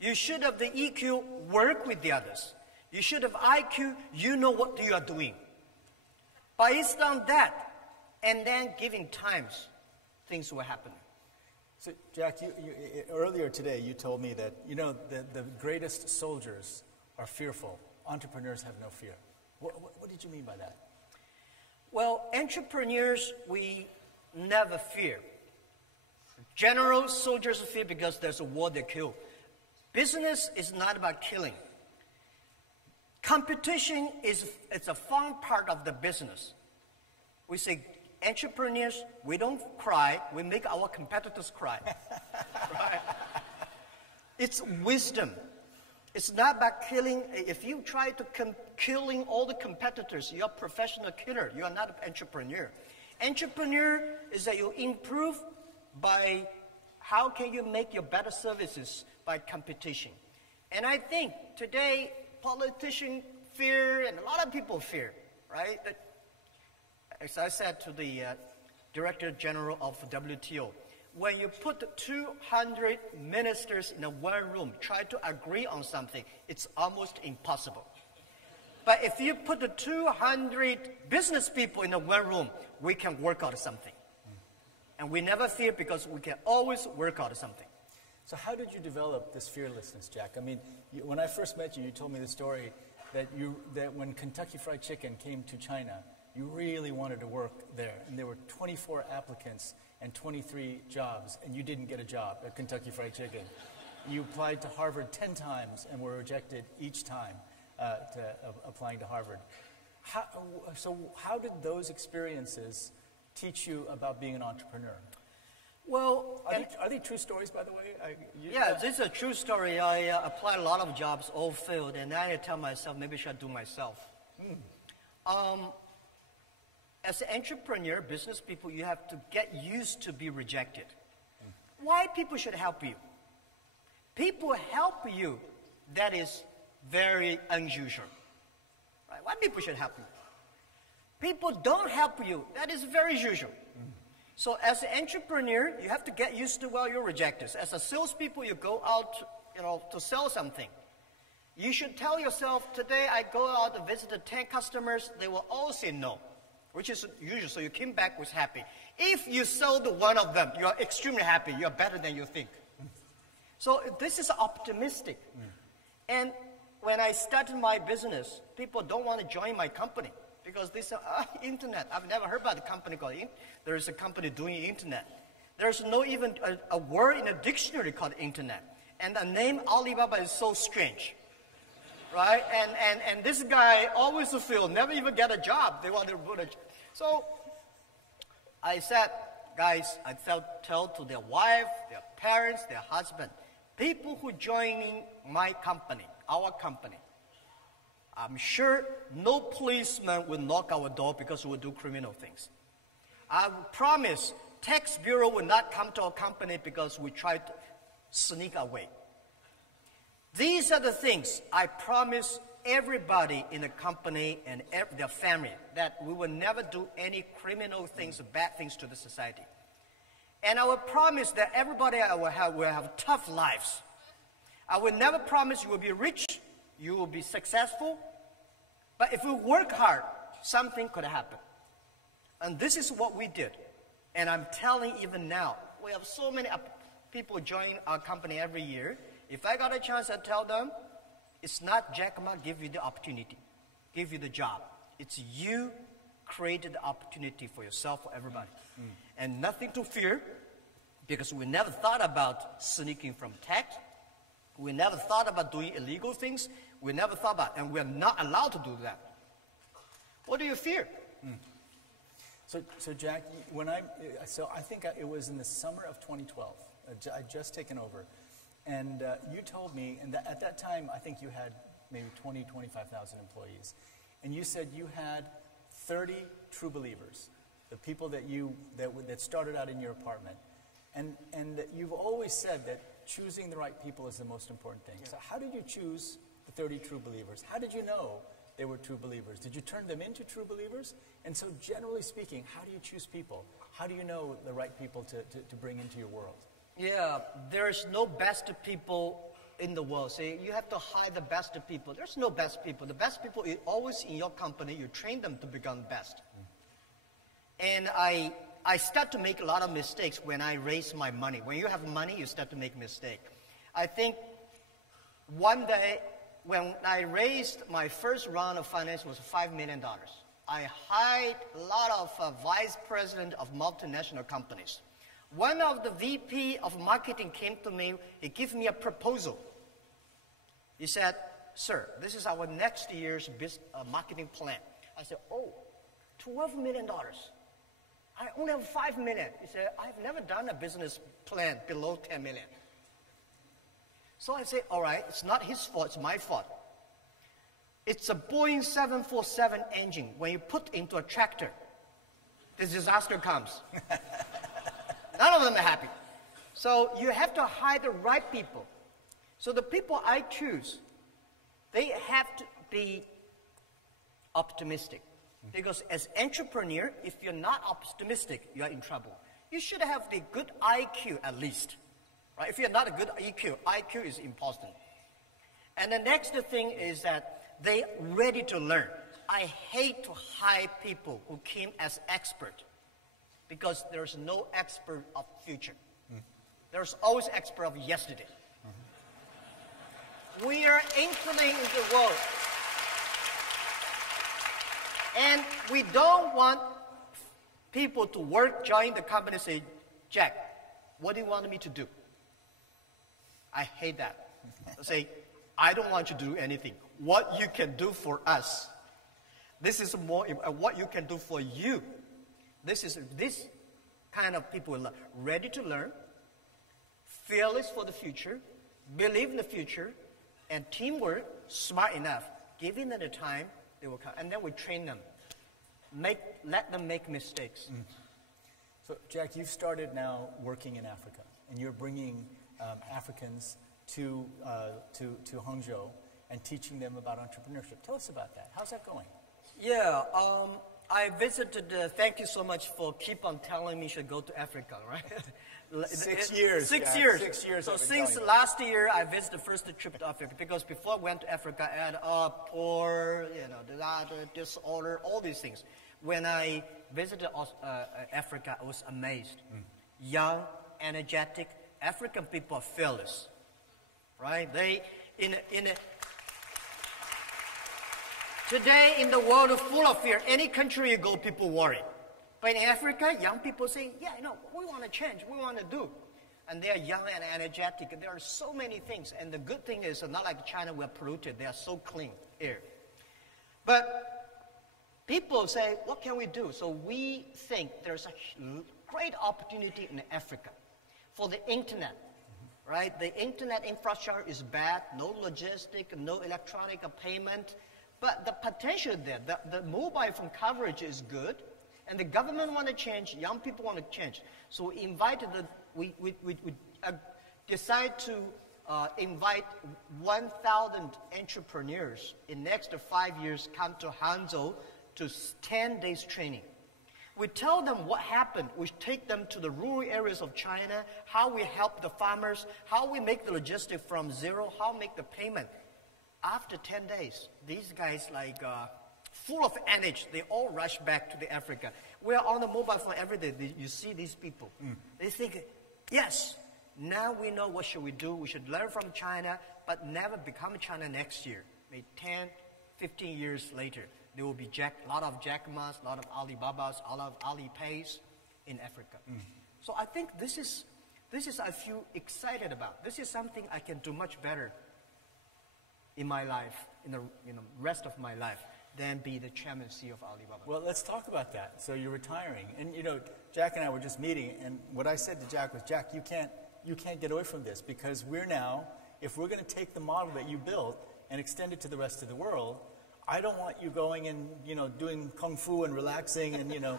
You should have the EQ, work with the others. You should have IQ. You know what you are doing. Based on that, and then giving times, things will happen. So, Jack, earlier today you told me that, the greatest soldiers are fearful. Entrepreneurs have no fear. What did you mean by that? Well, entrepreneurs, we never fear. Generals, soldiers fear because there's a war, they kill. Business is not about killing. Competition it's a fun part of the business. We say, entrepreneurs, we don't cry, we make our competitors cry. Right? It's wisdom. It's not about killing. If you try to killing all the competitors, you're a professional killer. You are not an entrepreneur. Entrepreneur is that you improve by how can you make your better services by competition. And I think today politicians fear, and a lot of people fear, right? That, as I said to the Director General of WTO, when you put 200 ministers in one room, try to agree on something, it's almost impossible. But if you put the 200 business people in one room, we can work out something. And we never fear because we can always work out something. So how did you develop this fearlessness, Jack? I mean, when I first met you, you told me the story that when Kentucky Fried Chicken came to China, you really wanted to work there. And there were 24 applicants and 23 jobs, and you didn't get a job at Kentucky Fried Chicken. You applied to Harvard 10 times and were rejected each time applying to Harvard. So how did those experiences teach you about being an entrepreneur? Well, are they true stories, by the way? Yeah, this is a true story. I applied a lot of jobs, all failed, and I tell myself, maybe I should do myself. As an entrepreneur, business people, you have to get used to be rejected. Why people should help you? People help you, that is very unusual. Right? Why people should help you? People don't help you, that is very usual. So as an entrepreneur, you have to get used to, you're rejected. As a salespeople, you go out, to sell something. You should tell yourself, today I go out to visit 10 customers, they will all say no, which is usual, so you came back with happy. If you sold one of them, you're extremely happy, you're better than you think. So this is optimistic. And when I started my business, people don't want to join my company. Because they say, internet. I've never heard about a company called internet. There is a company doing internet. There's no even a word in a dictionary called internet. And the name Alibaba is so strange. Right? And this guy always fulfilled, never even get a job. They want to put a... So I said, guys, I tell to their wife, their parents, their husband, people who joining my company, our company, I'm sure no policeman will knock our door because we do criminal things. I promise tax bureau will not come to our company because we try to sneak away. These are the things I promise everybody in the company and their family, that we will never do any criminal things or bad things to the society. And I will promise that everybody will have tough lives. I will never promise you will be rich, you will be successful. But if we work hard, something could happen. And this is what we did. And I'm telling even now, we have so many people join our company every year. If I got a chance, I tell them, it's not Jack Ma give you the opportunity, give you the job. It's you created the opportunity for yourself, for everybody. And nothing to fear, because we never thought about sneaking from tax. We never thought about doing illegal things. We never thought about it, and we're not allowed to do that. What do you fear? So Jack, I think it was in the summer of 2012. I'd just taken over. And you told me, and at that time, I think you had maybe 20, 25,000 employees. And you said you had 30 true believers, the people that started out in your apartment. And that you've always said that choosing the right people is the most important thing. So how did you choose the 30 true believers? How did you know they were true believers? Did you turn them into true believers? And so generally speaking, how do you choose people? How do you know the right people to bring into your world? Yeah, there's no best people in the world. Say you have to hire the best people. There's no best people. The best people is always in your company. You train them to become best. And I start to make a lot of mistakes when I raise my money. When you have money, you start to make mistakes. I think one day when I raised my first round of finance was $5 million. I hired a lot of vice presidents of multinational companies. One of the VP of marketing came to me. He gave me a proposal. He said, "Sir, this is our next year's marketing plan." I said, "Oh, $12 million. I only have $5 million." He said, "I've never done a business plan below $10 million." So I said, "All right, it's not his fault, it's my fault. It's a Boeing 747 engine. When you put into a tractor, the disaster comes." None of them are happy. So you have to hire the right people. So the people I choose, they have to be optimistic. Because as entrepreneur, if you're not optimistic, you're in trouble. You should have the good IQ at least. Right? If you're not a good IQ is important. And the next thing is that they ready to learn. I hate to hire people who came as expert, because there's no expert of future. There's always expert of yesterday. We are entering the world. And we don't want people to join the company and say, "Jack, what do you want me to do?" I hate that. I say, "I don't want you to do anything. What you can do for us. This is more what you can do for you." This kind of people ready to learn, fearless for the future, believe in the future, and teamwork, smart enough. Giving them the time, they will come. And then we train them. Let them make mistakes. So, Jack, you've started now working in Africa, and you're bringing Africans to Hangzhou and teaching them about entrepreneurship. Tell us about that. How's that going? Yeah, I visited, thank you so much for keep on telling me I should go to Africa, right? 6 years. 6 Jack. years. 6 years. So I've been since telling you. last year, I visited the first trip to Africa, because before I went to Africa, I had poor, disorder, all these things. When I visited Africa, I was amazed. Young, energetic, African people are fearless, right? Today, in the world full of fear, any country you go, people worry. But in Africa, young people say, "Yeah, we want to change, we want to do." And they are young and energetic. There are so many things. And the good thing is, not like China, we're polluted. They are so clean air. But people say, what can we do? So we think there's a great opportunity in Africa for the internet. Right? The internet infrastructure is bad, no logistic, no electronic payment. But the potential there, the mobile phone coverage is good, and the government want to change, young people want to change. So we decide to invite 1,000 entrepreneurs in next 5 years come to Hangzhou to 10 days training. We tell them what happened. We take them to the rural areas of China, how we help the farmers, how we make the logistics from zero, how we make the payment. After 10 days, these guys full of energy, they all rush back to the Africa. We are on the mobile phone every day. You see these people. They think, yes, now we know what should we do. We should learn from China, but never become China next year. Maybe 10, 15 years later, there will be a lot of Jack Ma's, a lot of Alibabas, a lot of Alipays in Africa. So I think this is I feel excited about. This is something I can do much better in my life, in the rest of my life, than be the chairman and CEO of Alibaba. Well, let's talk about that. So you're retiring, and Jack and I were just meeting, and what I said to Jack was, Jack, you can't get away from this, because we're now, if we're going to take the model that you built and extend it to the rest of the world, I don't want you going and doing kung fu and relaxing and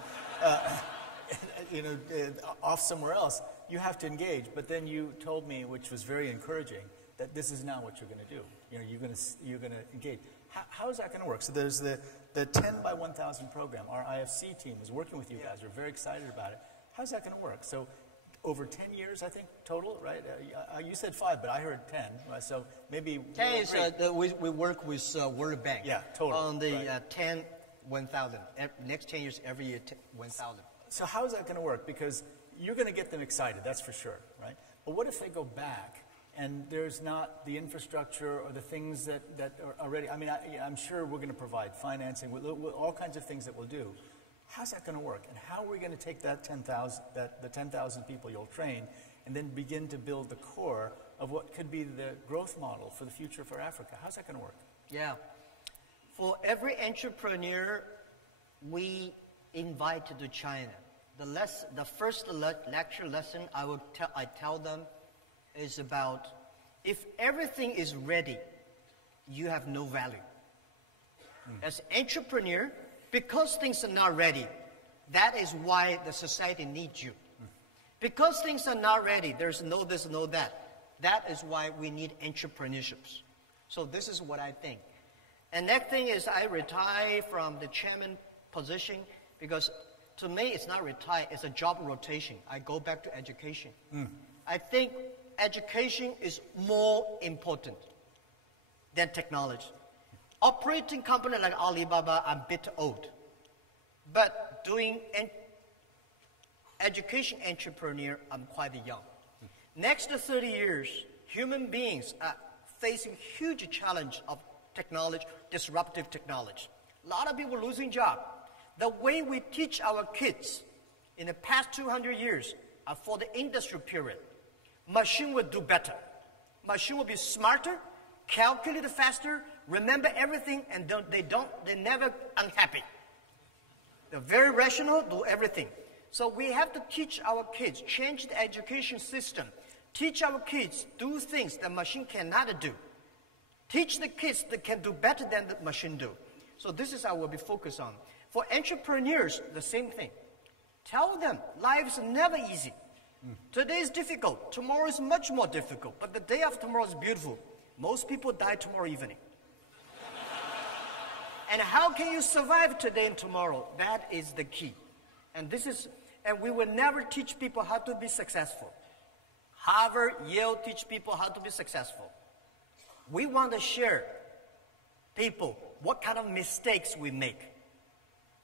off somewhere else. You have to engage. But then you told me, which was very encouraging, that this is now what you're going to do. You're going to engage. How is that going to work? So there's the 10 by 1,000 program. Our IFC team is working with you guys. We're very excited about it. How's that going to work? So over 10 years, I think, total, right? You said 5, but I heard 10. So maybe 10 is we work with World Bank. Yeah, totally. On the right. 10, 1,000. Next 10 years, every year, 1,000. So how is that going to work? Because you're going to get them excited, that's for sure, right? But what if they go back and there's not the infrastructure or the things that are already, I mean, I'm sure we're going to provide financing, with all kinds of things that we'll do. How's that going to work? And how are we going to take that 10,000, the 10,000 people you'll train, and then begin to build the core of what could be the growth model for the future for Africa? How's that going to work? Yeah. For every entrepreneur, we invite to China. The first lecture lesson I tell them is about, if everything is ready, you have no value. As entrepreneur, because things are not ready, that is why the society needs you. Because things are not ready, there's no this, no that. That is why we need entrepreneurships. So this is what I think. And next thing is I retire from the chairman position because to me it's not retire, it's a job rotation. I go back to education. I think education is more important than technology. Operating company like Alibaba, I'm a bit old. But doing education entrepreneur, I'm quite young. Next 30 years, human beings are facing huge challenge of technology, disruptive technology. A lot of people losing job. The way we teach our kids in the past 200 years are for the industrial period. Machine will do better. Machine will be smarter, calculate faster, remember everything, and they're never unhappy. They're very rational, do everything. So we have to teach our kids, change the education system, teach our kids do things the machine cannot do. Teach the kids that can do better than the machine do. So this is how we'll be focused on. For entrepreneurs, the same thing. Tell them life is never easy. Today is difficult. Tomorrow is much more difficult. But the day after tomorrow is beautiful. Most people die tomorrow evening. And how can you survive today and tomorrow? That is the key. And we will never teach people how to be successful. Harvard, Yale teach people how to be successful. We want to share people what kind of mistakes we make.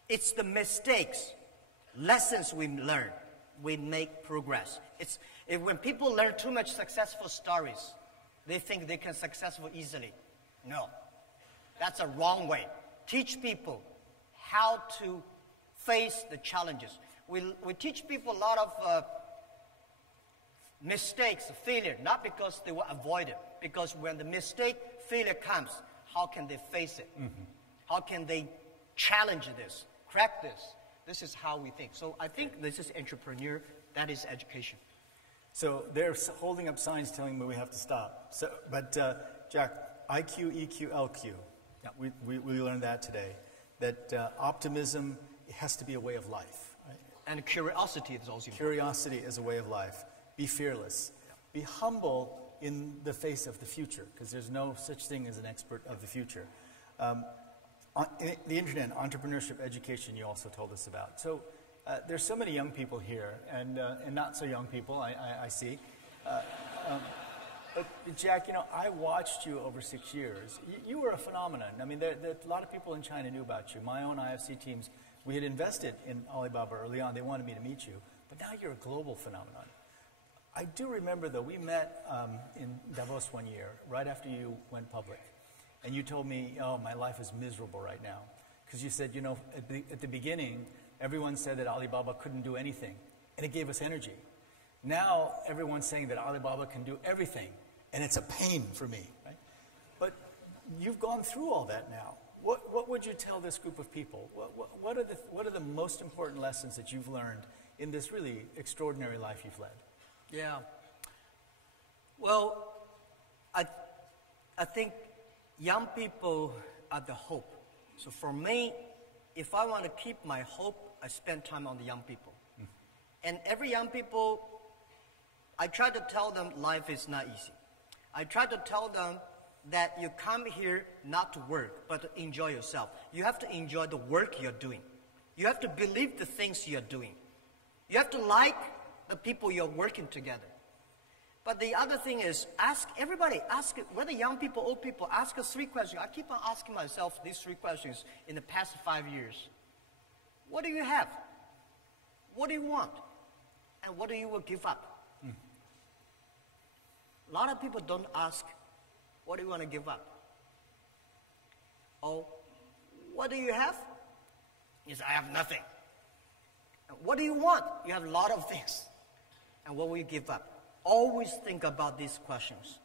It's the mistakes, lessons we learn, we make progress. When people learn too much successful stories, they think they can successful easily. No, that's a wrong way. Teach people how to face the challenges. We teach people a lot of mistakes, failure, not because they will avoid it, because when the mistake, failure comes, how can they face it? How can they challenge this, crack this? This is how we think. So I think this is entrepreneur, that is education. So they're holding up signs telling me we have to stop. So, but Jack, IQ, EQ, LQ. Yeah. We learned that today, that optimism has to be a way of life. Right? And curiosity is also important. Curiosity is a way of life. Be fearless. Yeah. Be humble in the face of the future, because there's no such thing as an expert of the future. The internet, entrepreneurship, education, you also told us about. So there's so many young people here, and not so young people, I see. But Jack, I watched you over 6 years. You were a phenomenon. I mean, a lot of people in China knew about you. My own IFC teams, we had invested in Alibaba early on. They wanted me to meet you. But now you're a global phenomenon. I do remember, though, we met in Davos one year, right after you went public. And you told me, oh, my life is miserable right now. Because you said, at the beginning, everyone said that Alibaba couldn't do anything. And it gave us energy. Now, everyone's saying that Alibaba can do everything. And it's a pain for me, right? But you've gone through all that now. What would you tell this group of people? What are the most important lessons that you've learned in this really extraordinary life you've led? Yeah. Well, I think young people are the hope. So for me, if I want to keep my hope, I spend time on the young people. And every young people, I try to tell them life is not easy. I try to tell them that you come here not to work, but to enjoy yourself. You have to enjoy the work you're doing. You have to believe the things you're doing. You have to like the people you're working together. But the other thing is, ask everybody, ask whether young people, old people, ask us 3 questions. I keep on asking myself these 3 questions in the past 5 years. What do you have? What do you want? And what do you will give up? A lot of people don't ask, what do you want to give up? Oh, what do you have? Yes, I have nothing. And what do you want? You have a lot of things. And what will you give up? Always think about these questions.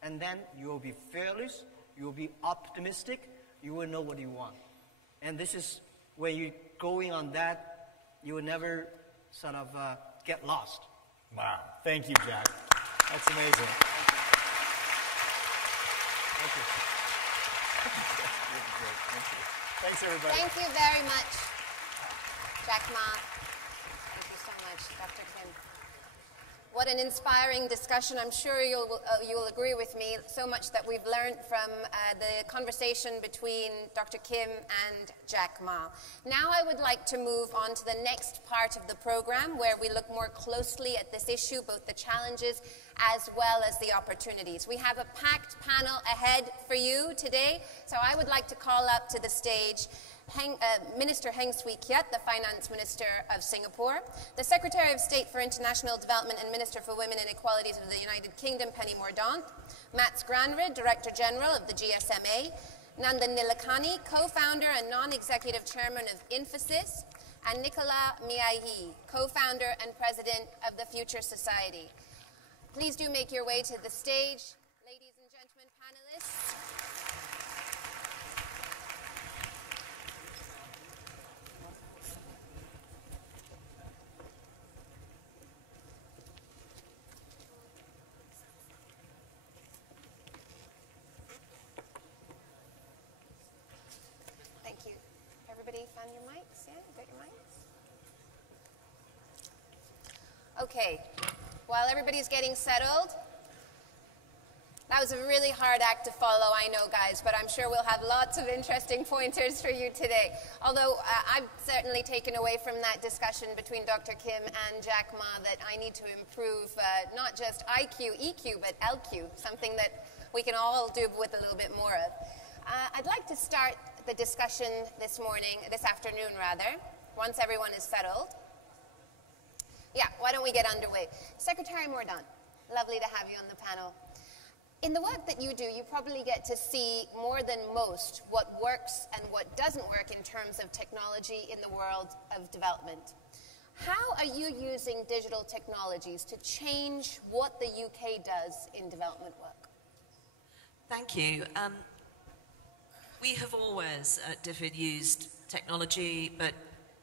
And then you will be fearless, you will be optimistic, you will know what you want. And this is when you're going on that, you will never sort of get lost. Wow. Thank you, Jack. That's amazing. Thank you. Thanks, everybody. Thank you very much, Jack Ma. Thank you so much, Dr. Kim. What an inspiring discussion. I'm sure you'll agree with me, so much that we've learned from the conversation between Dr. Kim and Jack Ma. Now I would like to move on to the next part of the program, where we look more closely at this issue, both the challenges as well as the opportunities. We have a packed panel ahead for you today, so I would like to call up to the stage Minister Heng Swee Keat, the Finance Minister of Singapore, the Secretary of State for International Development and Minister for Women and Equalities of the United Kingdom, Penny Mordaunt, Mats Granrud, Director General of the GSMA, Nandan Nilekani, Co-founder and Non-Executive Chairman of Infosys, and Nicola Miahi, Co-founder and President of the Future Society. Please do make your way to the stage, ladies and gentlemen, panelists. Thank you. Everybody found your mics? Yeah, you got your mics? Okay. While everybody's getting settled, that was a really hard act to follow, I know, guys, but I'm sure we'll have lots of interesting pointers for you today. Although I've certainly taken away from that discussion between Dr. Kim and Jack Ma that I need to improve not just IQ, EQ, but LQ, something that we can all do with a little bit more of. I'd like to start the discussion this afternoon, once everyone is settled. Yeah, why don't we get underway? Secretary Mordaunt, lovely to have you on the panel. In the work that you do, you probably get to see more than most what works and what doesn't work in terms of technology in the world of development. How are you using digital technologies to change what the UK does in development work? Thank you. We have always at DFID used technology, but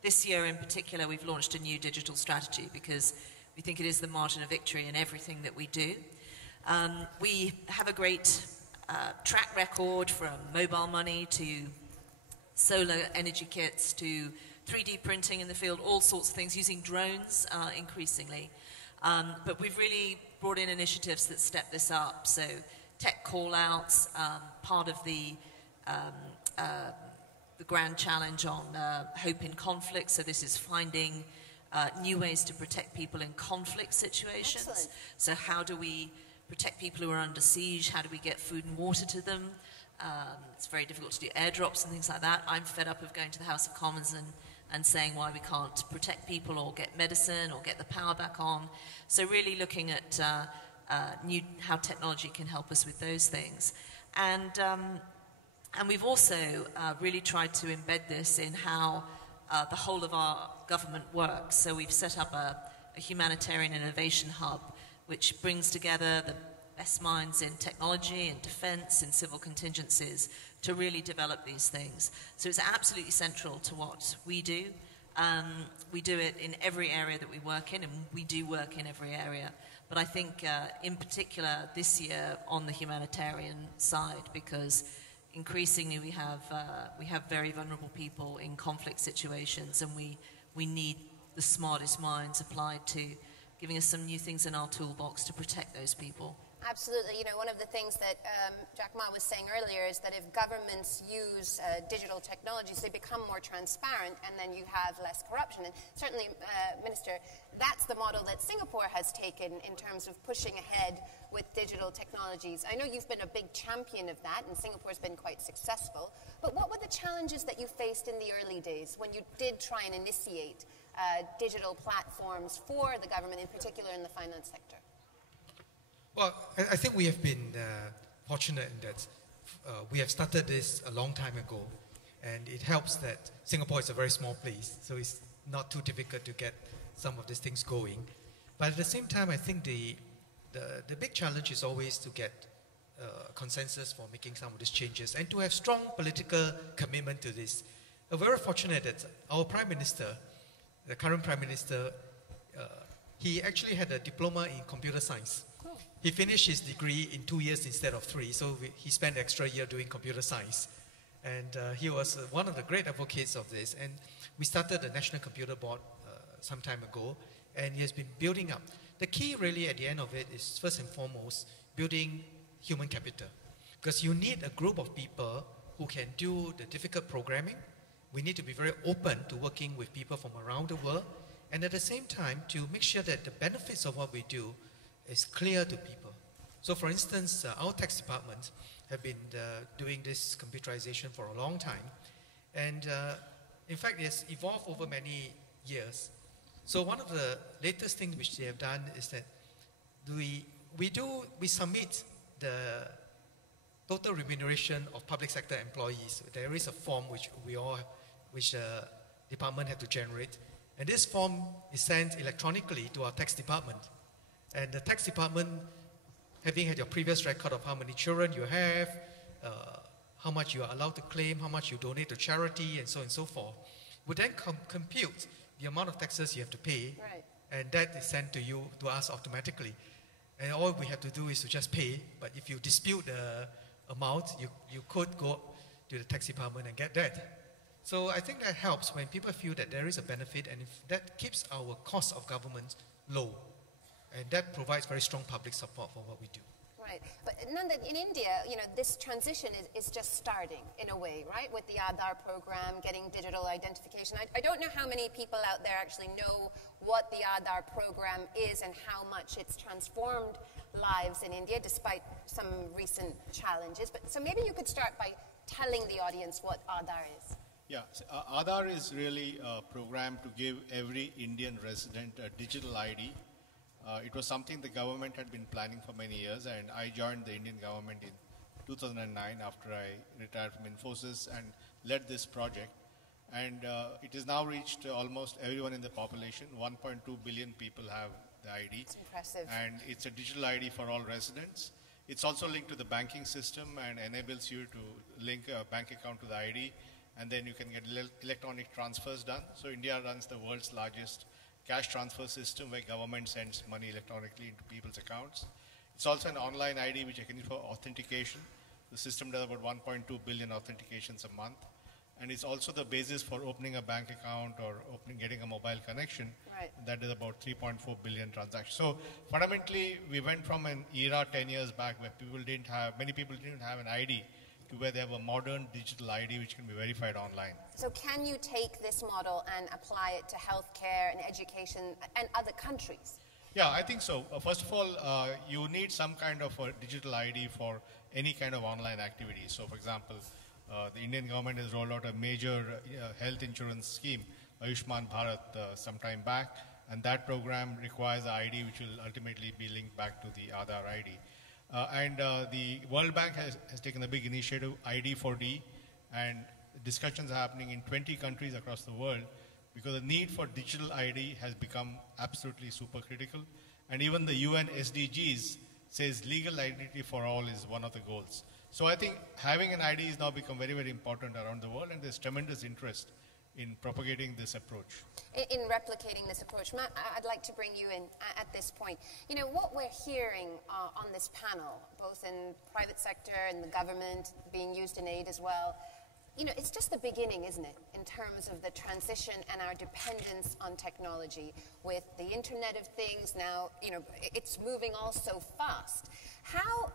this year in particular we've launched a new digital strategy because we think it is the margin of victory in everything that we do. We have a great track record, from mobile money to solar energy kits to 3D printing in the field, all sorts of things, using drones increasingly. But we've really brought in initiatives that step this up. So tech call-outs, part of the grand challenge on hope in conflict. So this is finding new ways to protect people in conflict situations. Excellent. So how do we protect people who are under siege? How do we get food and water to them? It's very difficult to do airdrops and things like that. I'm fed up of going to the House of Commons and saying why we can't protect people or get medicine or get the power back on. So really looking at how technology can help us with those things. And we've also really tried to embed this in how the whole of our government works. So we've set up a humanitarian innovation hub, which brings together the best minds in technology, in defense, in civil contingencies to really develop these things. So it's absolutely central to what we do. We do it in every area that we work in, and we do work in every area. But I think in particular this year on the humanitarian side, because increasingly we have very vulnerable people in conflict situations, and we need the smartest minds applied to giving us some new things in our toolbox to protect those people. Absolutely. You know, one of the things that Jack Ma was saying earlier is that if governments use digital technologies, they become more transparent, and then you have less corruption. And certainly, Minister, that's the model that Singapore has taken in terms of pushing ahead with digital technologies. I know you've been a big champion of that, and Singapore's been quite successful. But what were the challenges that you faced in the early days when you did try and initiate digital platforms for the government, in particular in the finance sector? Well, I think we have been fortunate in that we have started this a long time ago, and it helps that Singapore is a very small place, so it's not too difficult to get some of these things going. But at the same time, I think the big challenge is always to get consensus for making some of these changes and to have strong political commitment to this. We're very fortunate that our Prime Minister, the current Prime Minister, he actually had a diploma in computer science. Cool. He finished his degree in 2 years instead of 3, so he spent an extra year doing computer science. And he was one of the great advocates of this. And we started the National Computer Board some time ago, and he has been building up. The key really at the end of it is first and foremost building human capital, because you need a group of people who can do the difficult programming. We need to be very open to working with people from around the world, and at the same time to make sure that the benefits of what we do is clear to people. So for instance, our tax department have been doing this computerization for a long time, and in fact it's evolved over many years. So one of the latest things which they have done is that we submit the total remuneration of public sector employees. There is a form which department had to generate, and this form is sent electronically to our tax department. And the tax department, having had your previous record of how many children you have, how much you are allowed to claim, how much you donate to charity, and so on and so forth, would then compute the amount of taxes you have to pay, right, and that is sent to you, to us automatically. And all we have to do is to just pay, but if you dispute the amount, you could go to the tax department and get that. So I think that helps when people feel that there is a benefit, and if that keeps our cost of government low, and that provides very strong public support for what we do. Right, but Nandan, in India, you know, this transition is just starting in a way, right? With the Aadhaar program, getting digital identification. I don't know how many people out there actually know what the Aadhaar program is and how much it's transformed lives in India, despite some recent challenges. But so maybe you could start by telling the audience what Aadhaar is. Yeah, so, Aadhaar is really a program to give every Indian resident a digital ID. It was something the government had been planning for many years, and I joined the Indian government in 2009 after I retired from Infosys and led this project. And it has now reached almost everyone in the population. 1.2 billion people have the ID. It's impressive. And it's a digital ID for all residents. It's also linked to the banking system and enables you to link a bank account to the ID, and then you can get electronic transfers done. So India runs the world's largest cash transfer system where government sends money electronically into people's accounts. It's also an online ID which I can use for authentication. The system does about 1.2 billion authentications a month. And it's also the basis for opening a bank account or getting a mobile connection. Right. That is about 3.4 billion transactions. So fundamentally, we went from an era 10 years back where many people didn't have an ID, to where they have a modern digital ID which can be verified online. So can you take this model and apply it to healthcare and education and other countries? Yeah, I think so. First of all, you need some kind of a digital ID for any kind of online activity. So for example, the Indian government has rolled out a major health insurance scheme, Ayushman Bharat, some time back, and that program requires an ID which will ultimately be linked back to the Aadhaar ID. The World Bank has taken a big initiative, ID4D, and discussions are happening in 20 countries across the world because the need for digital ID has become absolutely super critical. And even the UN SDGs says legal identity for all is one of the goals. So I think having an ID has now become very, very important around the world, and there's tremendous interest in propagating this approach. In replicating this approach. Matt, I'd like to bring you in at this point. You know, what we're hearing on this panel, both in private sector and the government being used in aid as well, you know, it's just the beginning, isn't it, in terms of the transition and our dependence on technology. With the Internet of Things now, you know, it's moving all so fast. How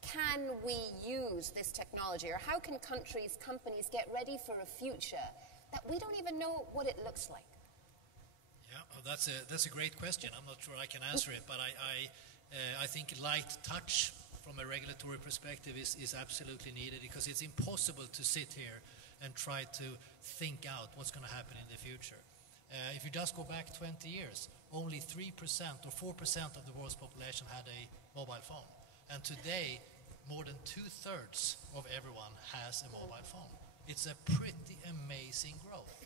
can we use this technology, or how can countries, companies get ready for a future that we don't even know what it looks like? Yeah, well, that's a great question. I'm not sure I can answer it, but I think light touch from a regulatory perspective is absolutely needed, because it's impossible to sit here and try to think out what's going to happen in the future. If you just go back 20 years, only 3% or 4% of the world's population had a mobile phone. And today, more than 2/3 of everyone has a mobile phone. It's a pretty amazing growth.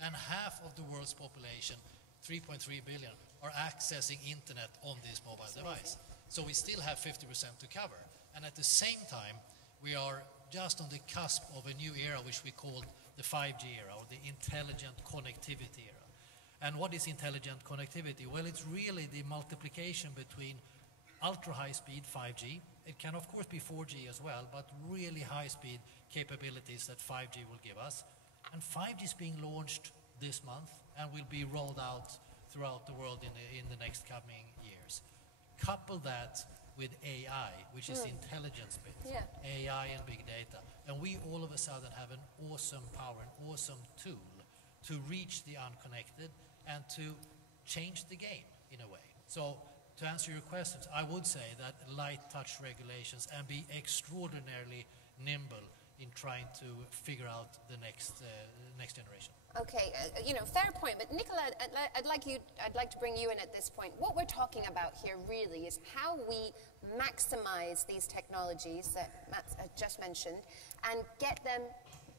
And half of the world's population, 3.3 billion, are accessing internet on this mobile device. So we still have 50% to cover. And at the same time, we are just on the cusp of a new era, which we call the 5G era, or the intelligent connectivity era. And what is intelligent connectivity? Well, it's really the multiplication between ultra-high-speed 5G. It can, of course, be 4G as well, but really high-speed capabilities that 5G will give us. And 5G is being launched this month and will be rolled out throughout the world in the next coming years. Couple that with AI, which is the intelligence bit, AI and big data, and we all of a sudden have an awesome power, an awesome tool to reach the unconnected and to change the game in a way. So to answer your questions, I would say that light touch regulations and be extraordinarily nimble in trying to figure out the next generation. Okay, you know, fair point. But Nicola, I'd like to bring you in at this point. What we're talking about here really is how we maximize these technologies that Matt just mentioned and get them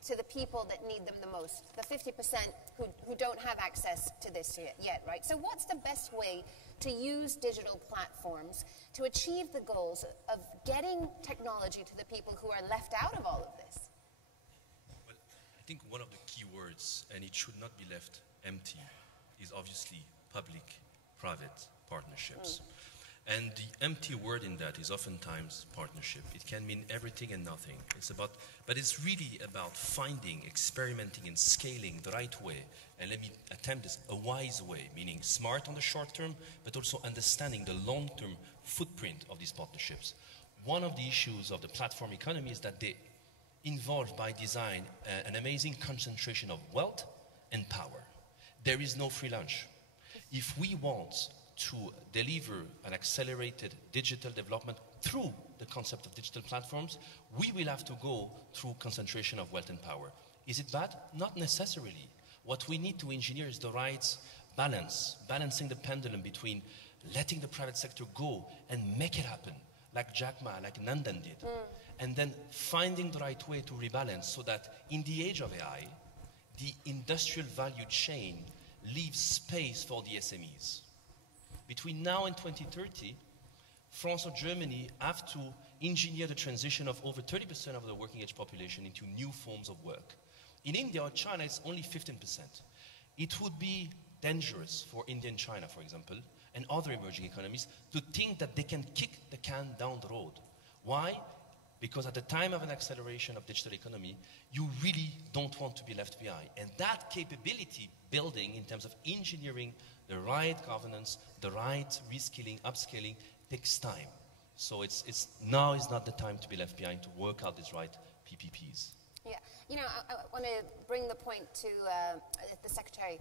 to the people that need them the most, the 50% who don't have access to this yet, right? So what's the best way to use digital platforms to achieve the goals of getting technology to the people who are left out of all of this? Well, I think one of the key words, and it should not be left empty, is obviously public-private partnerships. And the empty word in that is oftentimes partnership. It can mean everything and nothing. But it's really about finding, experimenting, and scaling the right way. And let me attempt this, a wise way, meaning smart on the short term, but also understanding the long-term footprint of these partnerships. One of the issues of the platform economy is that they involve by design an amazing concentration of wealth and power. There is no free lunch. If we want to deliver an accelerated digital development through the concept of digital platforms, we will have to go through concentration of wealth and power. Is it bad? Not necessarily. What we need to engineer is the right balance, balancing the pendulum between letting the private sector go and make it happen, like Jack Ma, like Nandan did, and then finding the right way to rebalance so that in the age of AI, the industrial value chain leaves space for the SMEs. Between now and 2030, France or Germany have to engineer the transition of over 30% of the working age population into new forms of work. In India or China, it's only 15%. It would be dangerous for India and China, for example, and other emerging economies to think that they can kick the can down the road. Why? Because at the time of an acceleration of digital economy, you really don't want to be left behind. And that capability building in terms of engineering the right governance, the right reskilling, upskilling, takes time. So now is not the time to be left behind, to work out these right PPPs. Yeah, you know, I want to bring the point to the Secretary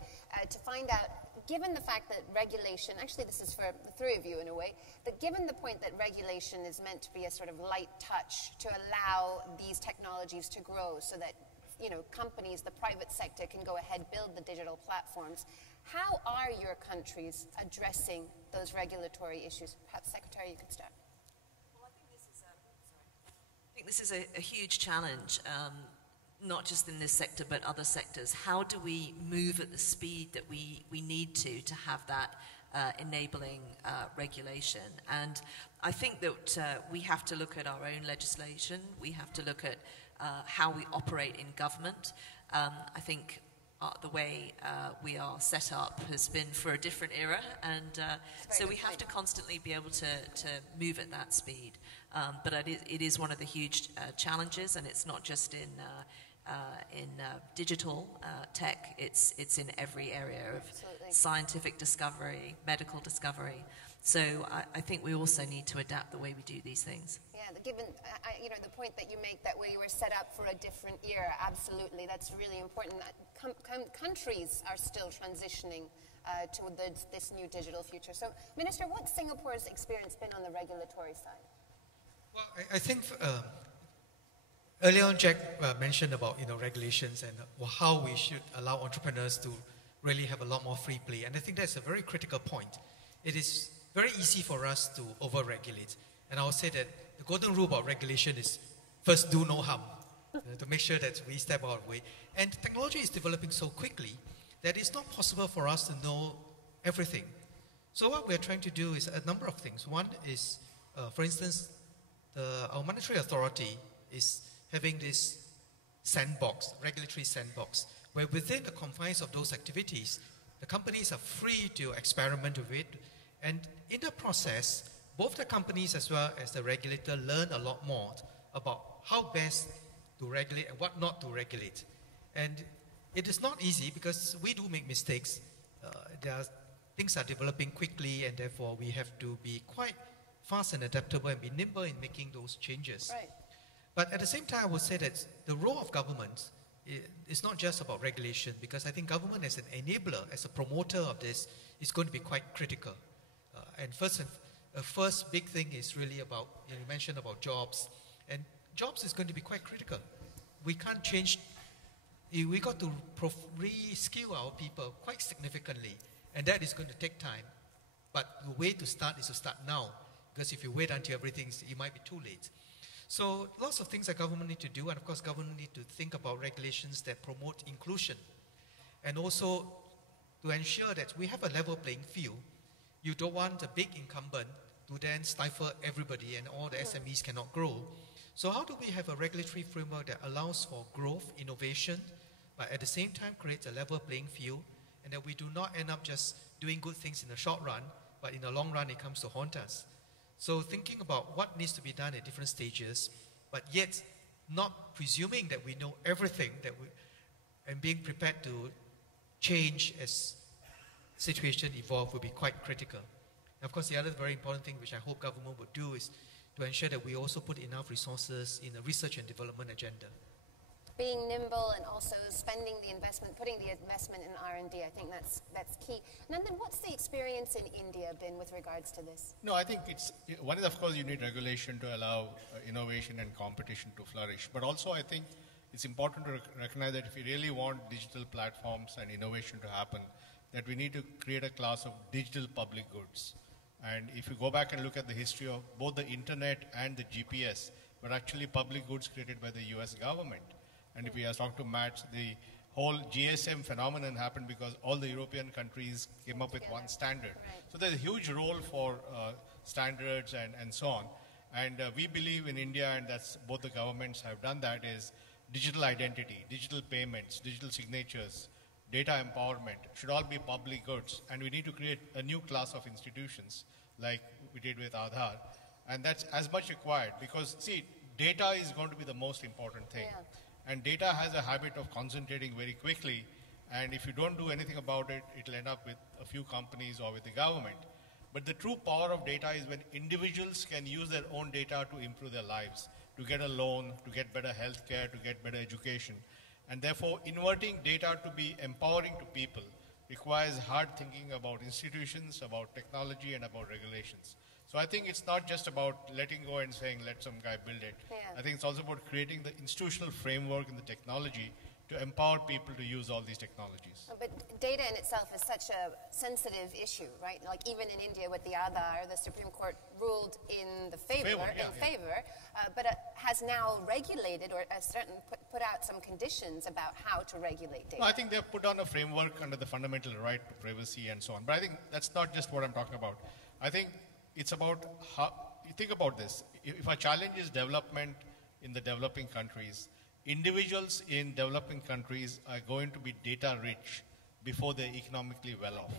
to find out, given the fact that regulation, actually this is for the three of you in a way, that given the point that regulation is meant to be a sort of light touch to allow these technologies to grow so that, you know, companies, the private sector can go ahead, build the digital platforms. How are your countries addressing those regulatory issues? Perhaps, Secretary, you could start. Well, I think this is a huge challenge, not just in this sector, but other sectors. How do we move at the speed that we need to have that enabling regulation? And I think that we have to look at our own legislation. We have to look at how we operate in government. I think the way we are set up has been for a different era, and so we have to constantly be able to move at that speed. But it is one of the huge challenges, and it's not just in in digital tech. It's in every area of Absolutely. scientific discovery, medical discovery. So I think we also need to adapt the way we do these things. Yeah, given the point that you make that we were set up for a different era, absolutely, that's really important. That countries are still transitioning to this new digital future. So, Minister, what's Singapore's experience been on the regulatory side? Well, I think earlier on Jack mentioned about regulations and how we should allow entrepreneurs to really have a lot more free play, and I think that's a very critical point. It is very easy for us to over-regulate, and I will say that the golden rule about regulation is first do no harm, to make sure that we step out of the way. And technology is developing so quickly that it's not possible for us to know everything. So what we're trying to do is a number of things. One is, for instance, our monetary authority is having this sandbox, regulatory sandbox, where within the confines of those activities, the companies are free to experiment with it. And in the process, both the companies as well as the regulator learn a lot more about how best to regulate and what not to regulate. And it is not easy because we do make mistakes. Things are developing quickly, and therefore we have to be quite fast and adaptable and be nimble in making those changes. Right. But at the same time, I would say that the role of government is not just about regulation, because I think government as an enabler, as a promoter of this, is going to be quite critical. And first big thing is really about, you mentioned about jobs, and jobs is going to be quite critical. We can't change, we got to re-skill our people quite significantly, and that is going to take time. But the way to start is to start now, because if you wait until everything, it might be too late. So lots of things that government need to do, and of course government need to think about regulations that promote inclusion, and also to ensure that we have a level playing field. You don't want a big incumbent to then stifle everybody and all the SMEs cannot grow. So how do we have a regulatory framework that allows for growth, innovation, but at the same time creates a level playing field, and that we do not end up just doing good things in the short run, but in the long run it comes to haunt us. So thinking about what needs to be done at different stages, but yet not presuming that we know everything, and being prepared to change as situation evolve will be quite critical. And of course, the other very important thing which I hope government would do is to ensure that we also put enough resources in the research and development agenda. Being nimble and also spending the investment, putting the investment in R&D, I think that's key. And then what's the experience in India been with regards to this? No, I think one is, of course, you need regulation to allow innovation and competition to flourish. But also, I think it's important to recognize that if we really want digital platforms and innovation to happen, that we need to create a class of digital public goods. And if you go back and look at the history of both the internet and the GPS, were actually public goods created by the US government. And if we are talking to Matt, the whole GSM phenomenon happened because all the European countries came up with one standard. Right. So there's a huge role for standards and so on. And we believe in India, and that's both the governments have done that, is digital identity, digital payments, digital signatures, data empowerment should all be public goods. And we need to create a new class of institutions like we did with Aadhaar. And that's as much required because, see, data is going to be the most important thing. Yeah. And data has a habit of concentrating very quickly. And if you don't do anything about it, it'll end up with a few companies or with the government. But the true power of data is when individuals can use their own data to improve their lives, to get a loan, to get better health care, to get better education. And therefore, inverting data to be empowering to people requires hard thinking about institutions, about technology, and about regulations. So I think it's not just about letting go and saying, let some guy build it. Yeah. I think it's also about creating the institutional framework and the technology to empower people to use all these technologies. But data in itself is such a sensitive issue, right? Like even in India with the Aadhaar, the Supreme Court ruled in the favor, but it has now regulated or put out some conditions about how to regulate data. No, I think they've put on a framework under the fundamental right to privacy and so on. But I think that's not just what I'm talking about. I think it's about how, you think about this. If a challenge is development in the developing countries, individuals in developing countries are going to be data rich before they're economically well off.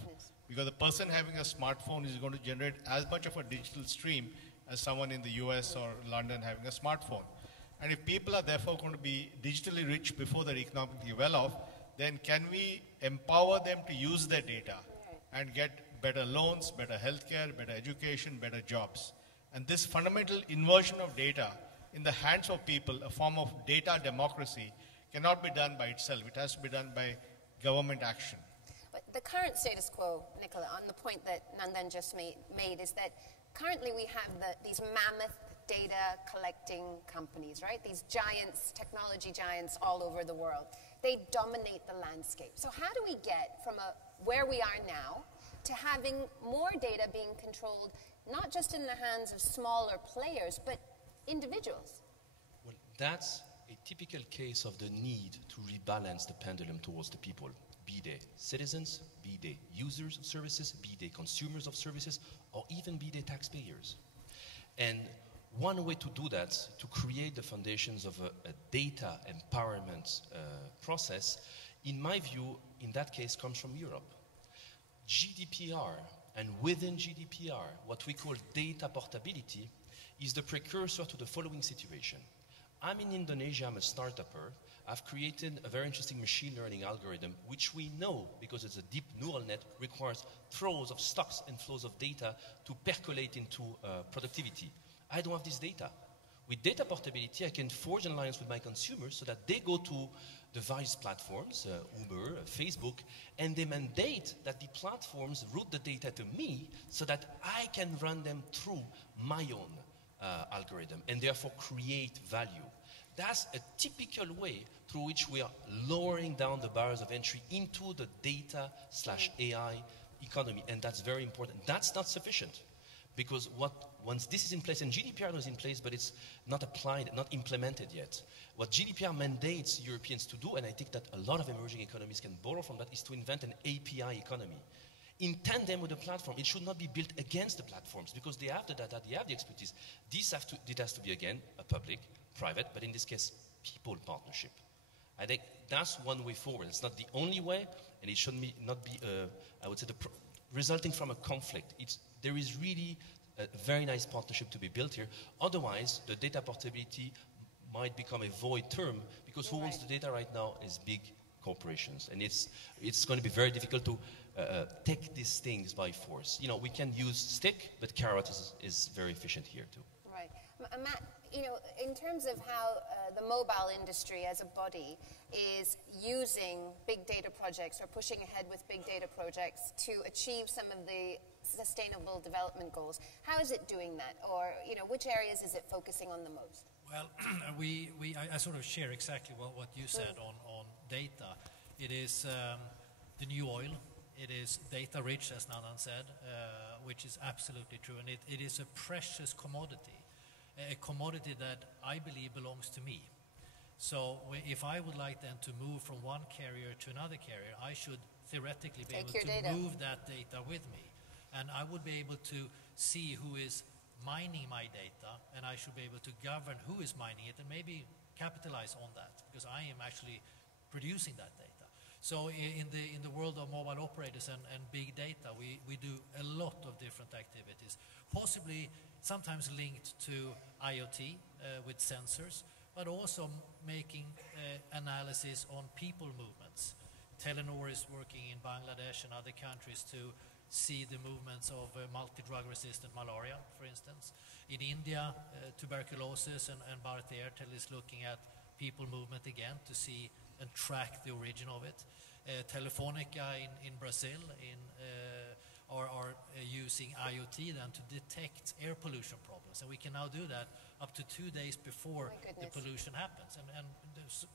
Because the person having a smartphone is going to generate as much of a digital stream as someone in the US or London having a smartphone. And if people are therefore going to be digitally rich before they're economically well off, then can we empower them to use their data and get better loans, better healthcare, better education, better jobs? And this fundamental inversion of data in the hands of people, a form of data democracy, cannot be done by itself. It has to be done by government action. But the current status quo, Nicola, on the point that Nandan just made is that currently we have these mammoth data collecting companies, right? These giants, technology giants all over the world. They dominate the landscape. So how do we get from where we are now to having more data being controlled, not just in the hands of smaller players, but individuals? Well, that's a typical case of the need to rebalance the pendulum towards the people, be they citizens, be they users of services, be they consumers of services, or even be they taxpayers. And one way to do that, to create the foundations of a data empowerment process, in my view, in that case, comes from Europe. GDPR, and within GDPR, what we call data portability, is the precursor to the following situation. I'm in Indonesia, I'm a startupper. I've created a very interesting machine learning algorithm, which we know, because it's a deep neural net, requires throws of stocks and flows of data to percolate into productivity. I don't have this data. With data portability, I can forge an alliance with my consumers so that they go to the various platforms, Uber, Facebook, and they mandate that the platforms route the data to me so that I can run them through my own algorithm and therefore create value. That's a typical way through which we are lowering down the barriers of entry into the data/AI economy, and that's very important. That's not sufficient, because once this is in place, and GDPR is in place, but it's not applied, not implemented yet. What GDPR mandates Europeans to do, and I think that a lot of emerging economies can borrow from that, is to invent an API economy. In tandem with the platform, it should not be built against the platforms, because they have the data, they have the expertise. It has to be, again, a public, private, but in this case, people partnership. I think that's one way forward. It's not the only way, and it should not be, I would say, resulting from a conflict. There is really a very nice partnership to be built here. Otherwise, the data portability might become a void term, because who owns the data right now is big corporations, and it's going to be very difficult to take these things by force. You know, we can use stick, but carrot is very efficient here too. Right. Matt, you know, in terms of how the mobile industry as a body is using big data projects or pushing ahead with big data projects to achieve some of the sustainable development goals, how is it doing that? Or, you know, which areas is it focusing on the most? Well, I sort of share exactly what you said on data. It is the new oil. It is data rich, as Nandan said, which is absolutely true. And it is a precious commodity, a commodity that I believe belongs to me. So if I would like then to move from one carrier to another carrier, I should theoretically be able to move that data with me. And I would be able to see who is mining my data, and I should be able to govern who is mining it and maybe capitalize on that, because I am actually producing that data. So in the world of mobile operators and big data, we do a lot of different activities, possibly sometimes linked to IoT with sensors, but also making analysis on people movements. Telenor is working in Bangladesh and other countries to see the movements of multi-drug resistant malaria, for instance. In India, tuberculosis and Bharat Airtel is looking at people movement again to see and track the origin of it. Telefonica in Brazil are using IoT then to detect air pollution problems. And we can now do that up to 2 days before the pollution happens, and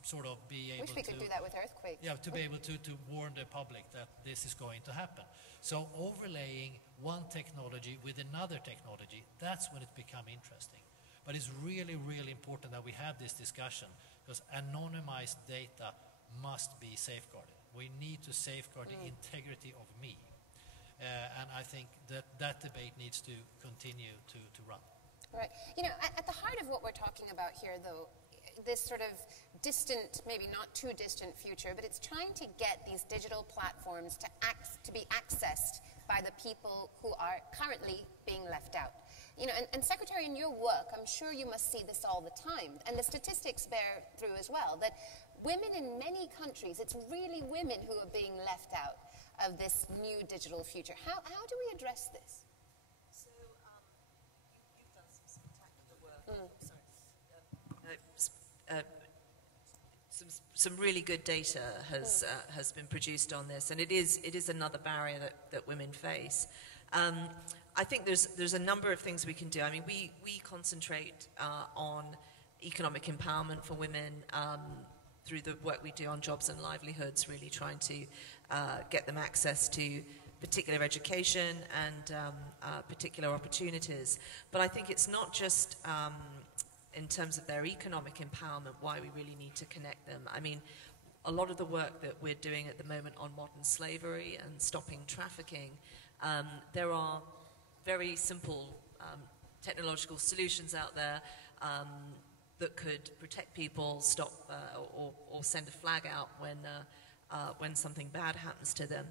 sort of be able to... Wish we could do that with earthquakes. Yeah, to be able to warn the public that this is going to happen. So overlaying one technology with another technology, that's when it becomes interesting. But it's really, really important that we have this discussion, because anonymized data must be safeguarded. We need to safeguard the integrity of me. And I think that debate needs to continue to run. Right. You know, at the heart of what we're talking about here, though, this sort of distant, maybe not too distant future, but it's trying to get these digital platforms to be accessed by the people who are currently being left out. You know, and Secretary, in your work, I'm sure you must see this all the time, and the statistics bear through as well, that women in many countries, it's really women who are being left out of this new digital future. How do we address this? So you've done some spectacular work. Some really good data has been produced on this, and it is another barrier that women face. I think there's a number of things we can do. I mean, we concentrate on economic empowerment for women through the work we do on jobs and livelihoods, really trying to get them access to particular education and particular opportunities. But I think it's not just in terms of their economic empowerment why we really need to connect them. I mean, a lot of the work that we're doing at the moment on modern slavery and stopping trafficking, there are very simple technological solutions out there that could protect people, stop or send a flag out when something bad happens to them.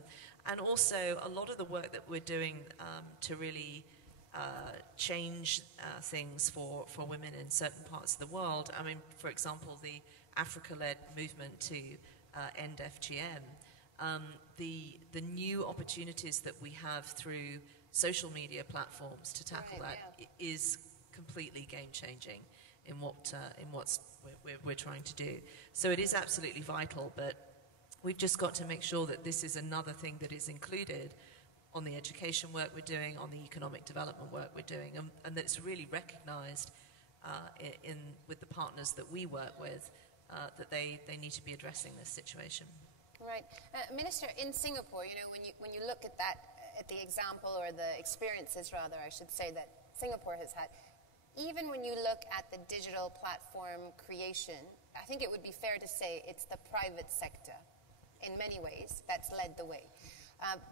And also a lot of the work that we're doing to really change things for women in certain parts of the world. I mean, for example, the Africa-led movement to end FGM, the new opportunities that we have through social media platforms to tackle is completely game-changing in what we're trying to do. So it is absolutely vital, but we've just got to make sure that this is another thing that is included on the education work we're doing, on the economic development work we're doing, and that's really recognized with the partners that we work with, that they need to be addressing this situation. Right. Minister, in Singapore, you know, when you look at that, at the example or the experiences, rather, I should say, that Singapore has had, even when you look at the digital platform creation, I think it would be fair to say it's the private sector, in many ways, that's led the way.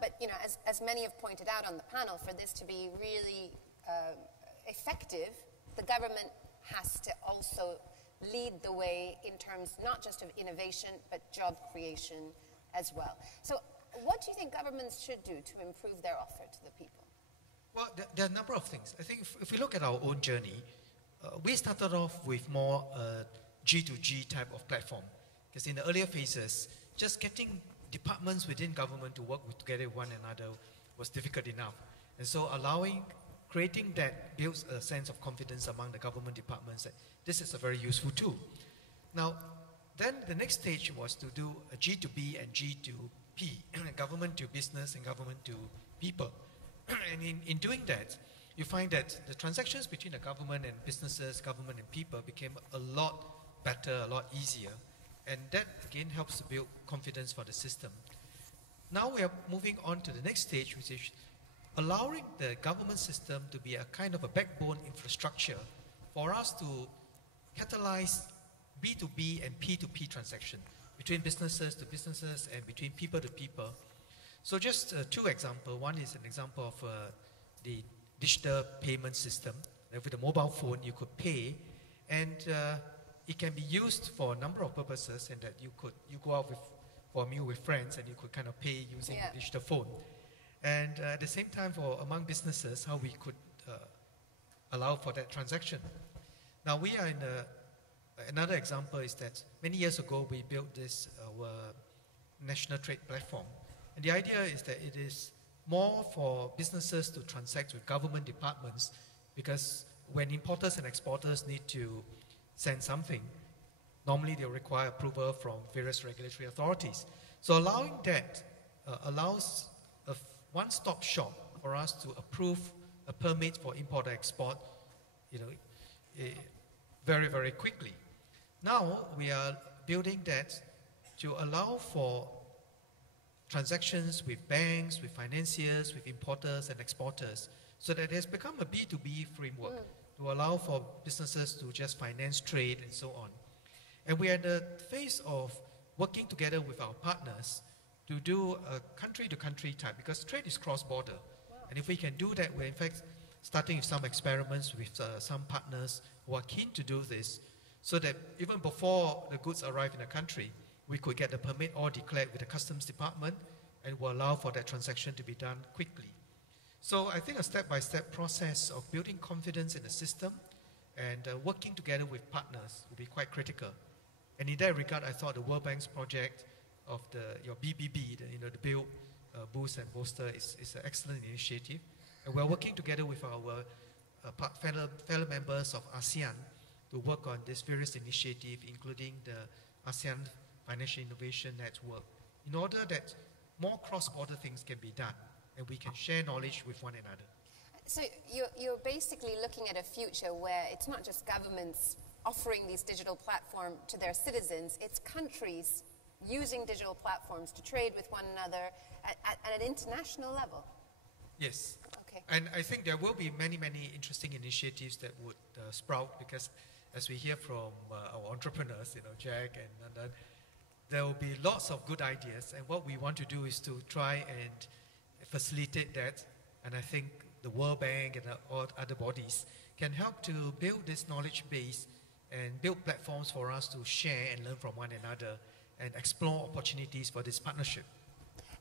But, you know, as many have pointed out on the panel, for this to be really effective, the government has to also lead the way in terms not just of innovation, but job creation as well. So what do you think governments should do to improve their offer to the people? Well, there are a number of things. I think if we look at our own journey, we started off with more G2G type of platform. Because in the earlier phases, just getting departments within government to work together with one another was difficult enough. And so creating that builds a sense of confidence among the government departments that this is a very useful tool. Now, then the next stage was to do a G2B and G2P, government to business and government to people. And in doing that, you find that the transactions between the government and businesses, government and people became a lot better, a lot easier. And that, again, helps to build confidence for the system. Now we are moving on to the next stage, which is allowing the government system to be a kind of a backbone infrastructure for us to catalyze B2B and P2P transaction between businesses to businesses and between people to people. So just two examples. One is an example of the digital payment system. With a mobile phone, you could pay, and it can be used for a number of purposes, and that you go out for a meal with friends, and you could kind of pay using the digital phone. And at the same time, among businesses, how we could allow for that transaction. Now we are in another example is that many years ago we built this national trade platform. And the idea is that it is more for businesses to transact with government departments, because when importers and exporters need to send something, normally they require approval from various regulatory authorities. So allowing that allows a one-stop shop for us to approve a permit for import or export, very, very quickly. Now we are building that to allow for transactions with banks, with financiers, with importers and exporters, so that it has become a B2B framework to allow for businesses to just finance trade and so on. And we are in the phase of working together with our partners to do a country-to-country type, because trade is cross-border. And if we can do that, we're in fact starting with some experiments with some partners who are keen to do this, so that even before the goods arrive in the country, we could get the permit all declared with the customs department, and will allow for that transaction to be done quickly. So I think a step-by-step process of building confidence in the system and working together with partners will be quite critical. And in that regard, I thought the World Bank's project of your BBB, the Build, Boost and Bolster is an excellent initiative. And we're working together with our fellow members of ASEAN to work on these various initiatives, including the ASEAN Financial Innovation Network, in order that more cross-border things can be done and we can share knowledge with one another. So you're basically looking at a future where it's not just governments offering these digital platforms to their citizens, it's countries using digital platforms to trade with one another at an international level. Yes. Okay. And I think there will be many, many interesting initiatives that would sprout, because as we hear from our entrepreneurs, Jack and Nandan, there will be lots of good ideas, and what we want to do is to try and facilitate that. And I think the World Bank and all other bodies can help to build this knowledge base and build platforms for us to share and learn from one another and explore opportunities for this partnership.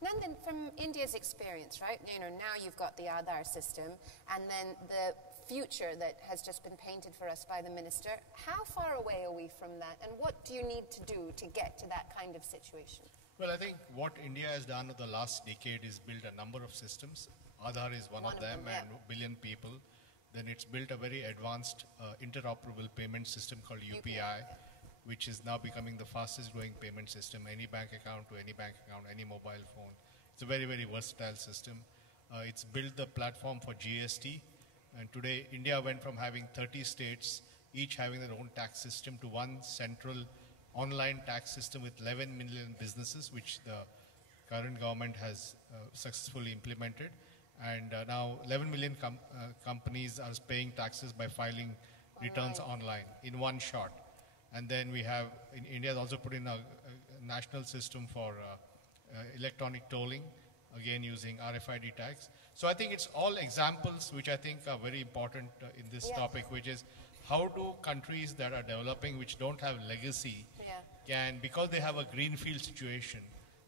Nandan, from India's experience, right? Now you've got the Aadhaar system, and then the future that has just been painted for us by the minister. How far away are we from that, and what do you need to do to get to that kind of situation? Well, I think what India has done over the last decade is build a number of systems. Aadhaar is one of them, and a billion people. Then it's built a very advanced interoperable payment system called UPI, which is now becoming the fastest growing payment system. Any bank account to any bank account, any mobile phone. It's a very, very versatile system. It's built the platform for GST. And today, India went from having 30 states, each having their own tax system, to one central online tax system with 11 million businesses, which the current government has successfully implemented. And now 11 million companies are paying taxes by filing returns online in one shot. And then we have, India has also put in a national system for electronic tolling, again using RFID tags. So I think it's all examples which I think are very important in this topic, which is how do countries that are developing, which don't have legacy, can, because they have a greenfield situation,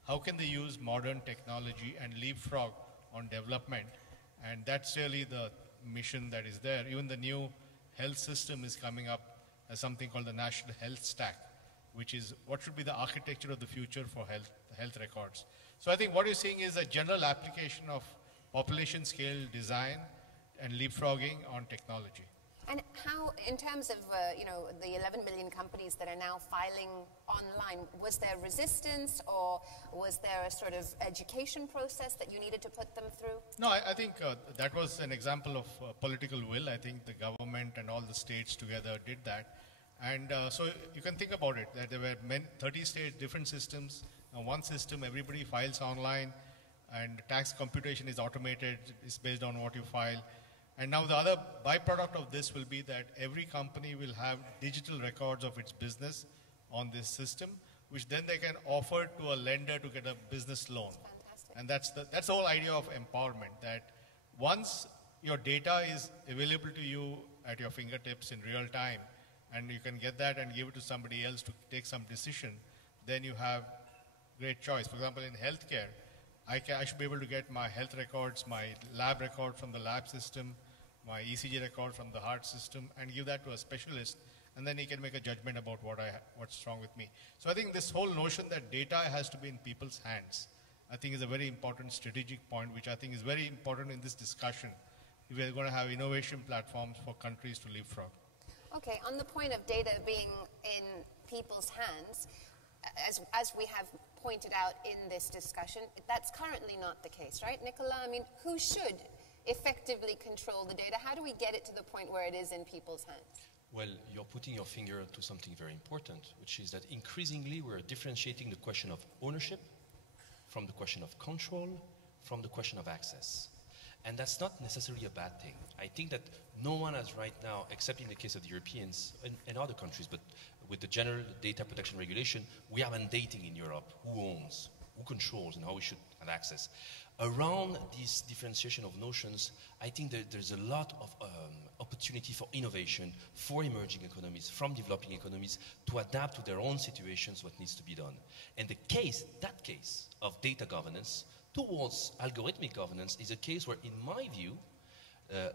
how can they use modern technology and leapfrog on development? And that's really the mission that is there. Even the new health system is coming up as something called the National Health Stack, which is what should be the architecture of the future for health records. So I think what you're seeing is a general application of population scale design and leapfrogging on technology. And how, in terms of the 11 million companies that are now filing online, was there resistance, or was there a sort of education process that you needed to put them through? No, I think that was an example of political will. I think the government and all the states together did that. And so you can think about it, that there were 30 states, different systems. One system, everybody files online, and tax computation is automated, it's based on what you file. And now the other byproduct of this will be that every company will have digital records of its business on this system, which then they can offer to a lender to get a business loan. Fantastic. And that's the whole idea of empowerment, that once your data is available to you at your fingertips in real time, and you can get that and give it to somebody else to take some decision, then you have great choice. For example, in healthcare, I should be able to get my health records, my lab record from the lab system, my ECG record from the heart system, and give that to a specialist, and then he can make a judgment about what's wrong with me. So I think this whole notion that data has to be in people's hands, I think is a very important strategic point, which I think is very important in this discussion. We are going to have innovation platforms for countries to leapfrog. Okay, on the point of data being in people's hands, as we have pointed out in this discussion, that's currently not the case, right, Nicola? I mean, who should effectively control the data? How do we get it to the point where it is in people's hands? Well, you're putting your finger to something very important, which is that increasingly we're differentiating the question of ownership from the question of control, from the question of access. And that's not necessarily a bad thing. I think that no one has right now, except in the case of the Europeans and other countries, but with the general data protection regulation, we are mandating in Europe who owns, who controls, and how we should have access. Around this differentiation of notions, I think that there's a lot of opportunity for innovation, for emerging economies, from developing economies, to adapt to their own situations what needs to be done. And that case of data governance towards algorithmic governance is a case where, in my view,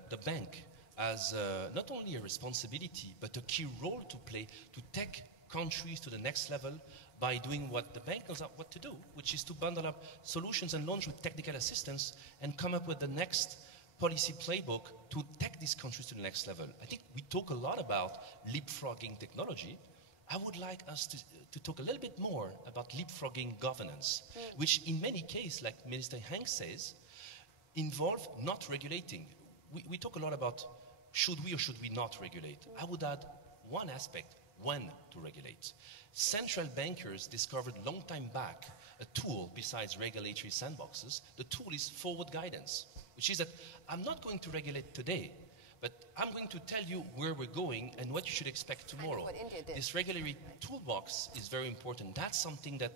the bank has not only a responsibility, but a key role to play to take countries to the next level by doing what the bank knows what to do, which is to bundle up solutions and launch with technical assistance and come up with the next policy playbook to take these countries to the next level. I think we talk a lot about leapfrogging technology. I would like us to talk a little bit more about leapfrogging governance, which in many cases, like Minister Hank says, involve not regulating. We talk a lot about should we or should we not regulate. I would add one aspect, when to regulate. Central bankers discovered a long time back a tool besides regulatory sandboxes. The tool is forward guidance, which is that I'm not going to regulate today, but I'm going to tell you where we're going and what you should expect tomorrow. What India did. This regulatory toolbox is very important. That's something that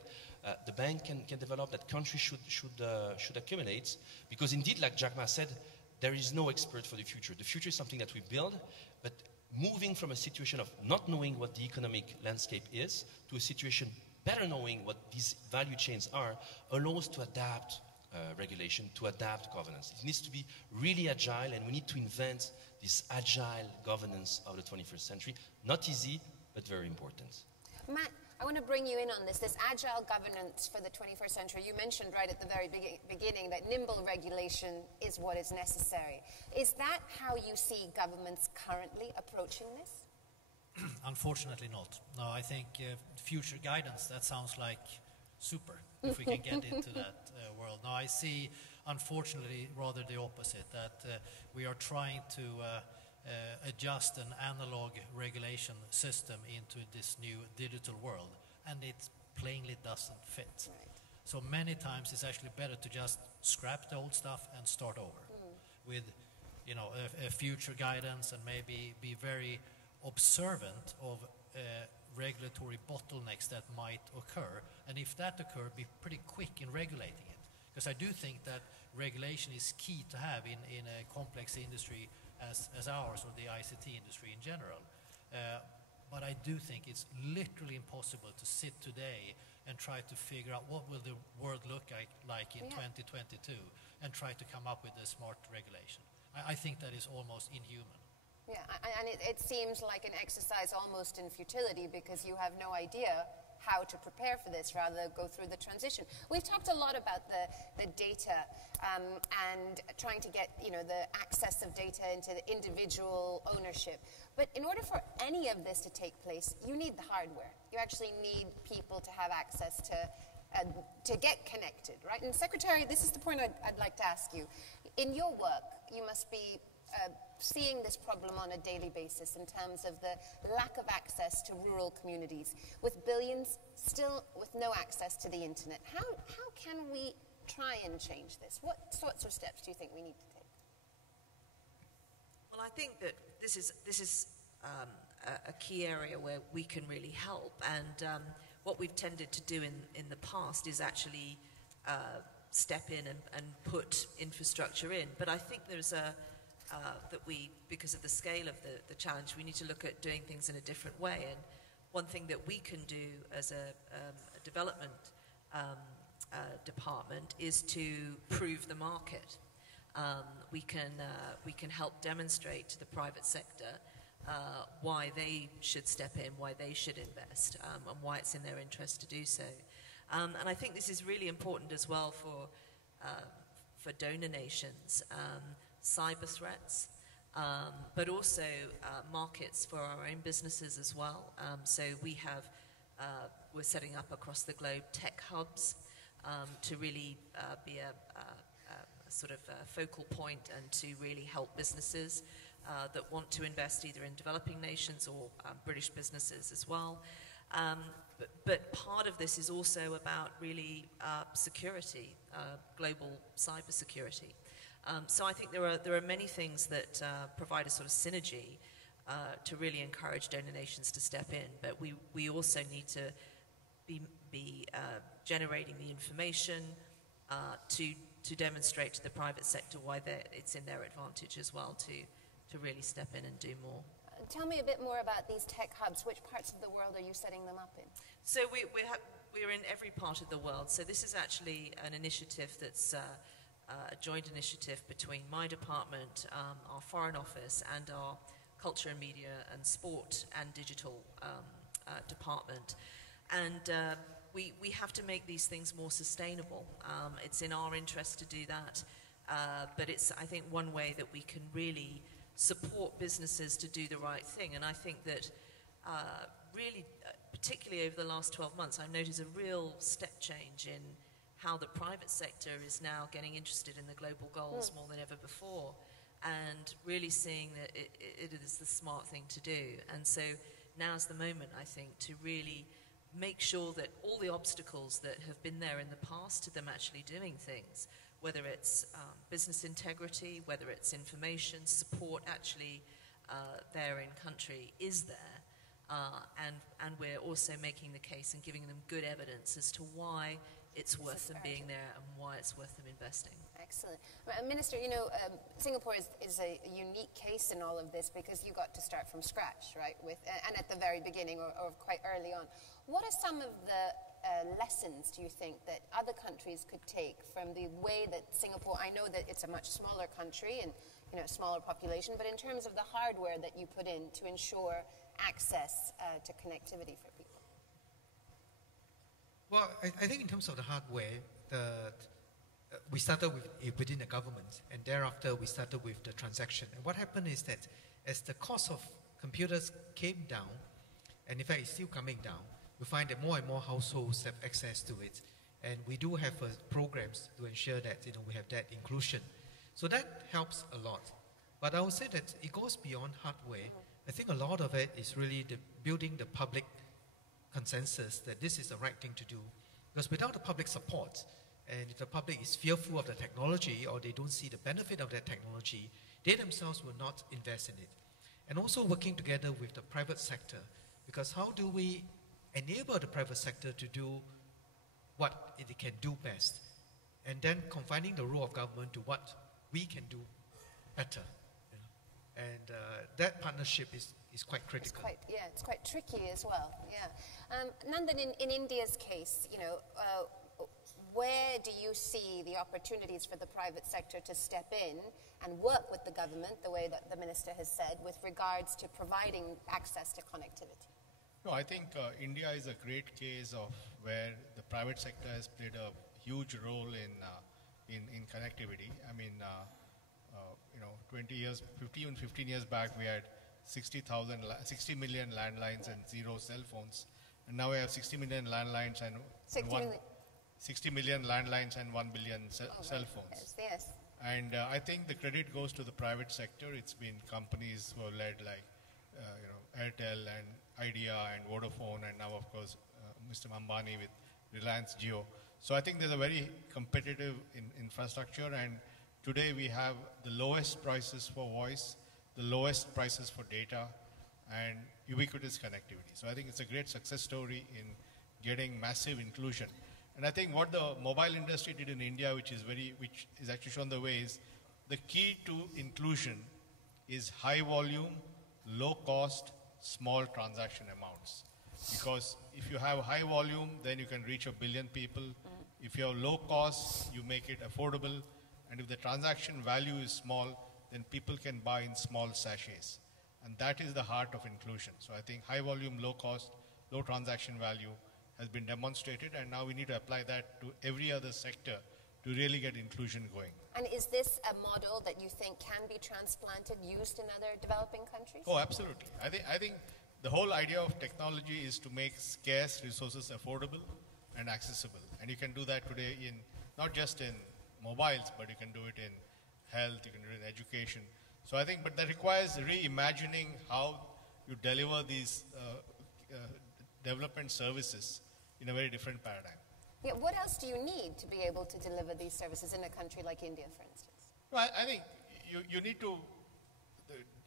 the bank can develop, that countries should accumulate, because indeed, like Jack Ma said, there is no expert for the future. The future is something that we build, but moving from a situation of not knowing what the economic landscape is to a situation better knowing what these value chains are allows to adapt regulation, to adapt governance. It needs to be really agile, and we need to invent this agile governance of the 21st century. Not easy, but very important. Matt, I want to bring you in on this agile governance for the 21st century. You mentioned right at the very beginning that nimble regulation is what is necessary. Is that how you see governments currently approaching this? Unfortunately not. No, I think future guidance, that sounds like super, if we can get into that world. No, I see, unfortunately, rather the opposite, that we are trying to adjust an analog regulation system into this new digital world, and it plainly doesn't fit. Right. So many times it's actually better to just scrap the old stuff and start over with, you know, a future guidance, and maybe be very observant of regulatory bottlenecks that might occur, and if that occur, be pretty quick in regulating it. Because I do think that regulation is key to have in a complex industry as ours, or the ICT industry in general. But I do think it's literally impossible to sit today and try to figure out what will the world look like in 2022 and try to come up with a smart regulation. I think that is almost inhuman. Yeah, and it seems like an exercise almost in futility, because you have no idea how to prepare for this, rather go through the transition. We've talked a lot about the data and trying to get, you know, the access of data into the individual ownership. But in order for any of this to take place, you need the hardware. You actually need people to have access to get connected, right? And Secretary, this is the point I'd like to ask you. In your work, you must be seeing this problem on a daily basis in terms of the lack of access to rural communities, with billions still with no access to the internet. How can we try and change this? What sorts of steps do you think we need to take? Well, I think that this is a key area where we can really help, and what we've tended to do in the past is actually step in and put infrastructure in. But I think there's that we, because of the scale of the challenge, we need to look at doing things in a different way. And one thing that we can do as a development department is to prove the market. We can help demonstrate to the private sector why they should step in, why they should invest, and why it's in their interest to do so. And I think this is really important as well for donor nations. Cyber threats, but also markets for our own businesses as well. So we're setting up across the globe tech hubs to really be a sort of focal point and to really help businesses that want to invest either in developing nations or British businesses as well. But part of this is also about really security, global cyber security. So I think there are many things that provide a sort of synergy to really encourage donor nations to step in, but we also need to be generating the information to demonstrate to the private sector why it's in their advantage as well to really step in and do more. Tell me a bit more about these tech hubs. Which parts of the world are you setting them up in? So we're in every part of the world. So this is actually an initiative that's a joint initiative between my department, our Foreign Office, and our Culture and Media and Sport and Digital department. And we have to make these things more sustainable. It's in our interest to do that, but it's, I think, one way that we can really support businesses to do the right thing. And I think that really, particularly over the last 12 months, I've noticed a real step change in how the private sector is now getting interested in the global goals more than ever before, and really seeing that it is the smart thing to do. And so now's the moment, I think, to really make sure that all the obstacles that have been there in the past to them actually doing things, whether it's business integrity, whether it's information support actually there in country, is there. And we're also making the case and giving them good evidence as to why it's worth them being there and why it's worth them investing. Excellent. Minister, you know, Singapore is a unique case in all of this because you got to start from scratch, right? And at the very beginning or quite early on. What are some of the lessons, do you think, that other countries could take from the way that Singapore, I know that it's a much smaller country and, you know, smaller population, but in terms of the hardware that you put in to ensure access to connectivity for people? Well, I think in terms of the hardware, we started within the government, and thereafter we started with the transaction. And what happened is that as the cost of computers came down, and in fact it's still coming down, we find that more and more households have access to it. And we do have programs to ensure that, you know, we have that inclusion. So that helps a lot. But I would say that it goes beyond hardware. I think a lot of it is really building the public consensus that this is the right thing to do. Because without the public support, and if the public is fearful of the technology or they don't see the benefit of that technology, they themselves will not invest in it. And also working together with the private sector, because how do we enable the private sector to do what it can do best, and then confining the role of government to what we can do better. You know? And that partnership is quite critical. It's quite tricky as well. Yeah. Nandan, in India's case, you know, where do you see the opportunities for the private sector to step in and work with the government, the way that the minister has said, with regards to providing access to connectivity? No, I think India is a great case of where the private sector has played a huge role in connectivity. I mean, you know, 15 years back, we had 60 million landlines and 0 cell phones, and now we have 60 million landlines and 60 million landlines and 1 billion cell phones. Yes. And I think the credit goes to the private sector. It's been companies who have led, like you know, Airtel and Idea and Vodafone, and now of course Mr. Ambani with Reliance Jio. So I think there's a very competitive infrastructure, and today we have the lowest prices for voice, the lowest prices for data, and ubiquitous connectivity. So I think it's a great success story in getting massive inclusion. And I think what the mobile industry did in India, which is actually shown the way, is the key to inclusion is high volume, low cost, small transaction amounts. Because if you have high volume, then you can reach 1 billion people. If you have low cost, you make it affordable. And if the transaction value is small, then people can buy in small sachets. And that is the heart of inclusion. So I think high volume, low cost, low transaction value has been demonstrated, and now we need to apply that to every other sector to really get inclusion going. And is this a model that you think can be transplanted, used in other developing countries? Oh, absolutely. I think the whole idea of technology is to make scarce resources affordable and accessible. And you can do that today in not just in mobiles, but you can do it in health, you can do it in education. So I think, but that requires reimagining how you deliver these development services in a very different paradigm. Yeah, what else do you need to be able to deliver these services in a country like India, for instance? Well, I think you need to,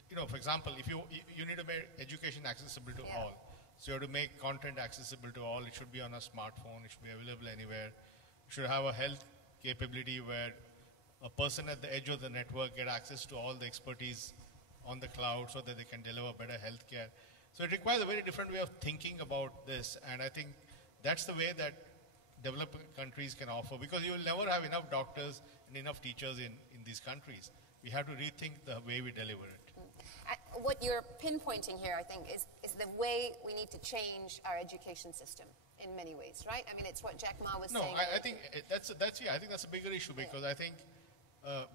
you know, for example, if you need to make education accessible to all. So you have to make content accessible to all. It should be on a smartphone. It should be available anywhere. You should have a health capability where a person at the edge of the network get access to all the expertise on the cloud so that they can deliver better health care. So it requires a very different way of thinking about this, and I think that's the way that developed countries can offer, because you will never have enough doctors and enough teachers in these countries. We have to rethink the way we deliver it. What you're pinpointing here, I think, is the way we need to change our education system in many ways, right? I mean, it's what Jack Ma was saying. No, I think that's I think that's a bigger issue, because I think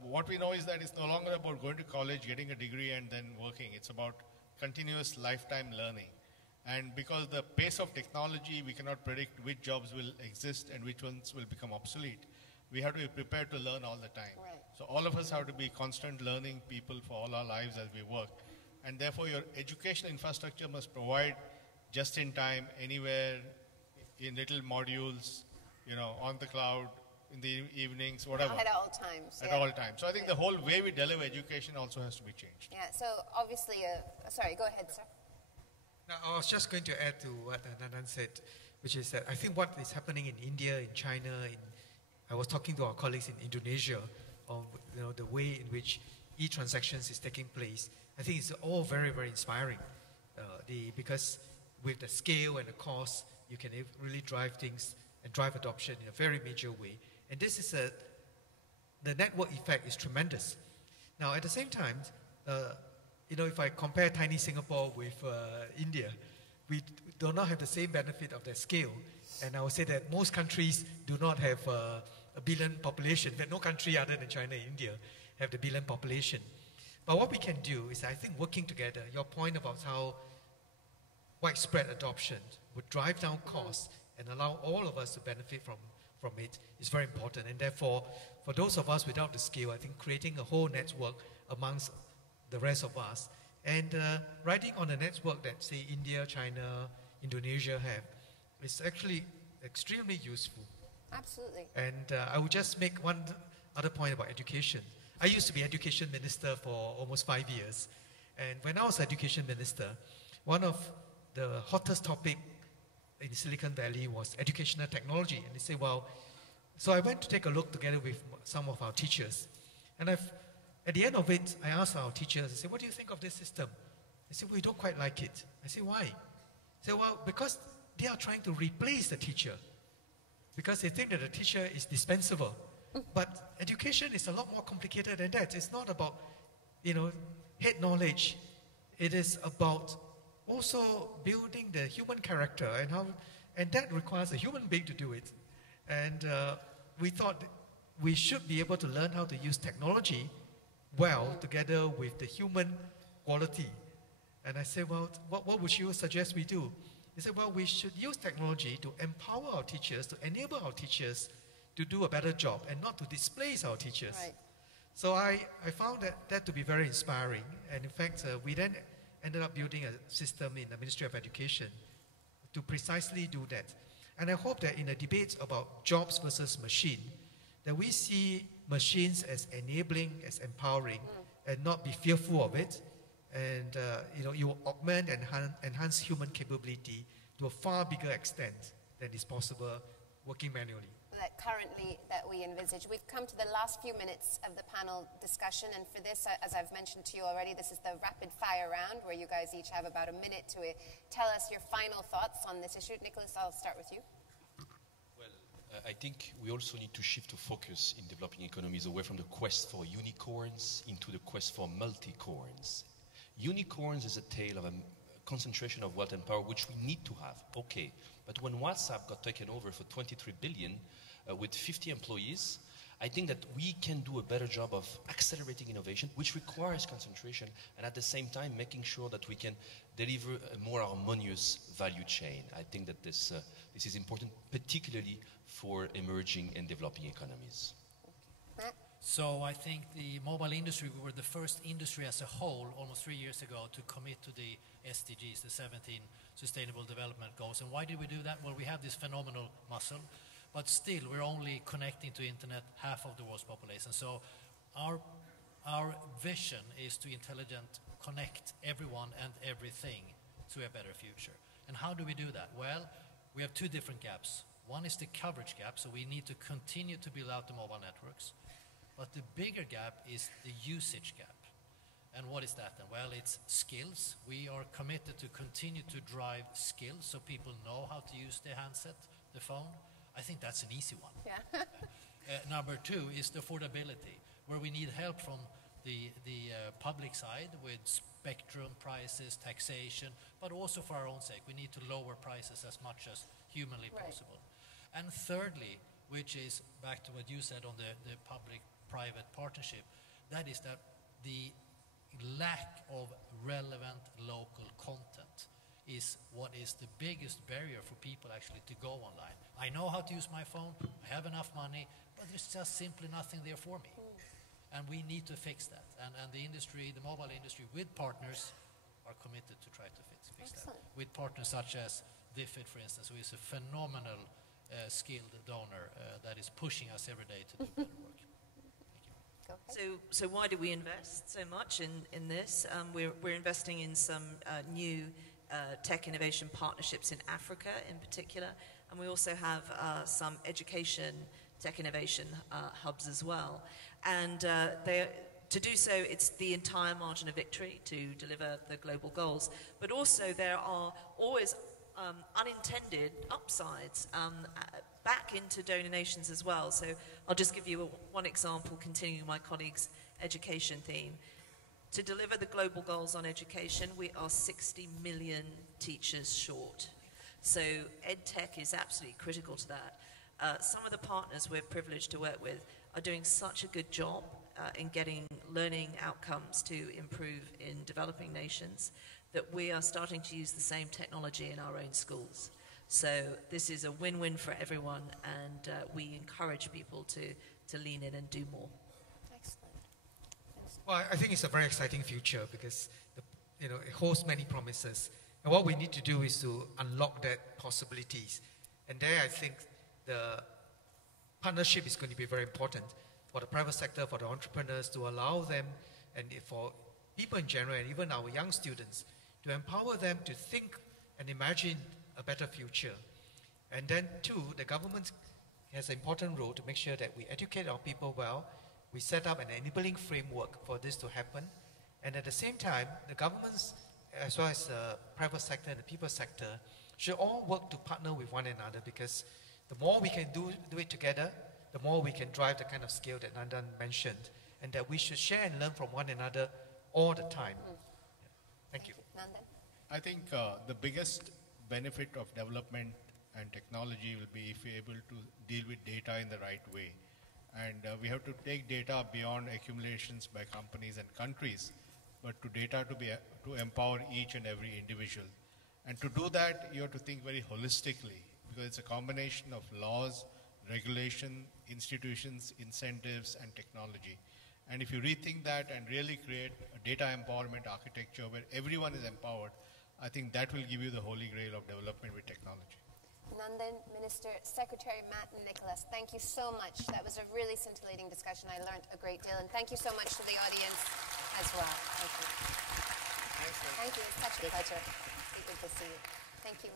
what we know is that it's no longer about going to college, getting a degree, and then working. It's about continuous lifetime learning. And because the pace of technology, we cannot predict which jobs will exist and which ones will become obsolete. We have to be prepared to learn all the time. Right. So all of us have to be constant learning people for all our lives as we work. And therefore, your education infrastructure must provide just in time, anywhere, in little modules, on the cloud, in the evenings, whatever. At all times. At all times. So I think the whole way we deliver education also has to be changed. Yeah, so obviously, sorry, go ahead, sir. Now, I was just going to add to what Nanan said, which is that I think what is happening in India, in China, I was talking to our colleagues in Indonesia on the way in which e-transactions is taking place. I think it's all very, very inspiring because with the scale and the cost, you can really drive things and drive adoption in a very major way. And this is the network effect is tremendous. Now, at the same time, if I compare tiny Singapore with India, we do not have the same benefit of that scale. And I would say that most countries do not have a billion population. That no country other than China and India have the billion population. But what we can do is, I think, working together, your point about how widespread adoption would drive down costs and allow all of us to benefit from it is very important. And therefore, for those of us without the scale, I think creating a whole network amongst the rest of us and riding on a network that, say, India, China, Indonesia have is actually extremely useful. Absolutely. And I would just make one other point about education. I used to be education minister for almost 5 years. And when I was education minister, one of the hottest topic in Silicon Valley was educational technology. And they say, well, so I went to take a look together with some of our teachers. And at the end of it, I asked our teachers, I said, what do you think of this system? They said, we don't quite like it. I said, why? They said, well, because they are trying to replace the teacher. Because they think that the teacher is dispensable. But education is a lot more complicated than that. It's not about, head knowledge. It is about also building the human character and that requires a human being to do it. And we thought we should be able to learn how to use technology well together with the human quality. And I said, well, what would you suggest we do? He said, well, we should use technology to empower our teachers, to enable our teachers to do a better job and not to displace our teachers. Right. So I found that to be very inspiring. And in fact, we then ended up building a system in the Ministry of Education to precisely do that. And I hope that in the debates about jobs versus machine, that we see machines as enabling, as empowering, and not be fearful of it. And you will augment and enhance human capability to a far bigger extent than is possible working manually. That we envisage. We've come to the last few minutes of the panel discussion, and for this, as I've mentioned to you already, this is the rapid fire round where you guys each have about a minute to tell us your final thoughts on this issue. Nicholas, I'll start with you. Well, I think we also need to shift to focus in developing economies away from the quest for unicorns into the quest for multicorns. Unicorns is a tale of a concentration of wealth and power, which we need to have, okay. But when WhatsApp got taken over for 23 billion with 50 employees, I think that we can do a better job of accelerating innovation, which requires concentration, and at the same time making sure that we can deliver a more harmonious value chain. I think that this is important, particularly for emerging and developing economies. So I think the mobile industry, we were the first industry as a whole almost 3 years ago to commit to the SDGs, the 17 Sustainable Development Goals. And why did we do that? Well, we have this phenomenal muscle, but still we're only connecting to internet half of the world's population. So our vision is to intelligent connect everyone and everything to a better future. And how do we do that? Well, we have two different gaps. One is the coverage gap, so we need to continue to build out the mobile networks. But the bigger gap is the usage gap. And what is that then? Well, it's skills. We are committed to continue to drive skills so people know how to use their handset, the phone, I think that's an easy one. Yeah. Number two is the affordability, where we need help from the public side with spectrum prices, taxation, but also for our own sake, we need to lower prices as much as humanly possible. And thirdly, which is back to what you said on the public-private partnership, that is that the lack of relevant local content is what is the biggest barrier for people actually to go online. I know how to use my phone, I have enough money, but there's just simply nothing there for me. And we need to fix that. And the industry, the mobile industry, with partners, are committed to try to fix that. With partners such as DFID, for instance, who is a phenomenal skilled donor that is pushing us every day to do better work. So why do we invest so much in this? We're investing in some new tech innovation partnerships in Africa in particular, and we also have some education tech innovation hubs as well. And to do so, it's the entire margin of victory to deliver the global goals. But also there are always unintended upsides back into donor nations as well. So I'll just give you one example, continuing my colleague's education theme. To deliver the global goals on education, we are 60 million teachers short. So EdTech is absolutely critical to that. Some of the partners we're privileged to work with are doing such a good job in getting learning outcomes to improve in developing nations that we are starting to use the same technology in our own schools. So this is a win-win for everyone, and we encourage people to lean in and do more. Excellent. Well, I think it's a very exciting future because it holds many promises. And what we need to do is to unlock that possibilities. And there I think the partnership is going to be very important for the private sector, for the entrepreneurs, to allow them, and for people in general, and even our young students, to empower them to think and imagine a better future. And then, two, the government has an important role to make sure that we educate our people well, we set up an enabling framework for this to happen, and at the same time, the governments, as well as the private sector and the people sector, should all work to partner with one another, because the more we can do it together, the more we can drive the kind of scale that Nandan mentioned, and that we should share and learn from one another all the time. Thank you. Nandan? I think the biggest benefit of development and technology will be if we're able to deal with data in the right way. And we have to take data beyond accumulations by companies and countries, but to data to empower each and every individual. And to do that, you have to think very holistically, because it's a combination of laws, regulation, institutions, incentives, and technology. And if you rethink that and really create a data empowerment architecture where everyone is empowered, I think that will give you the holy grail of development with technology. Nandan, Minister, Secretary Matt and Nicholas, thank you so much. That was a really scintillating discussion. I learned a great deal. And thank you so much to the audience as well. Thank you. Thank you. It's such a pleasure. It's good to see you. Thank you.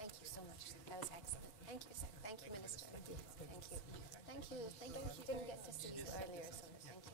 Thank you so much. That was excellent. Thank you, sir. Thank you, Minister. Thank you. Thank you. Thank you. Didn't get to see you earlier, so thank you.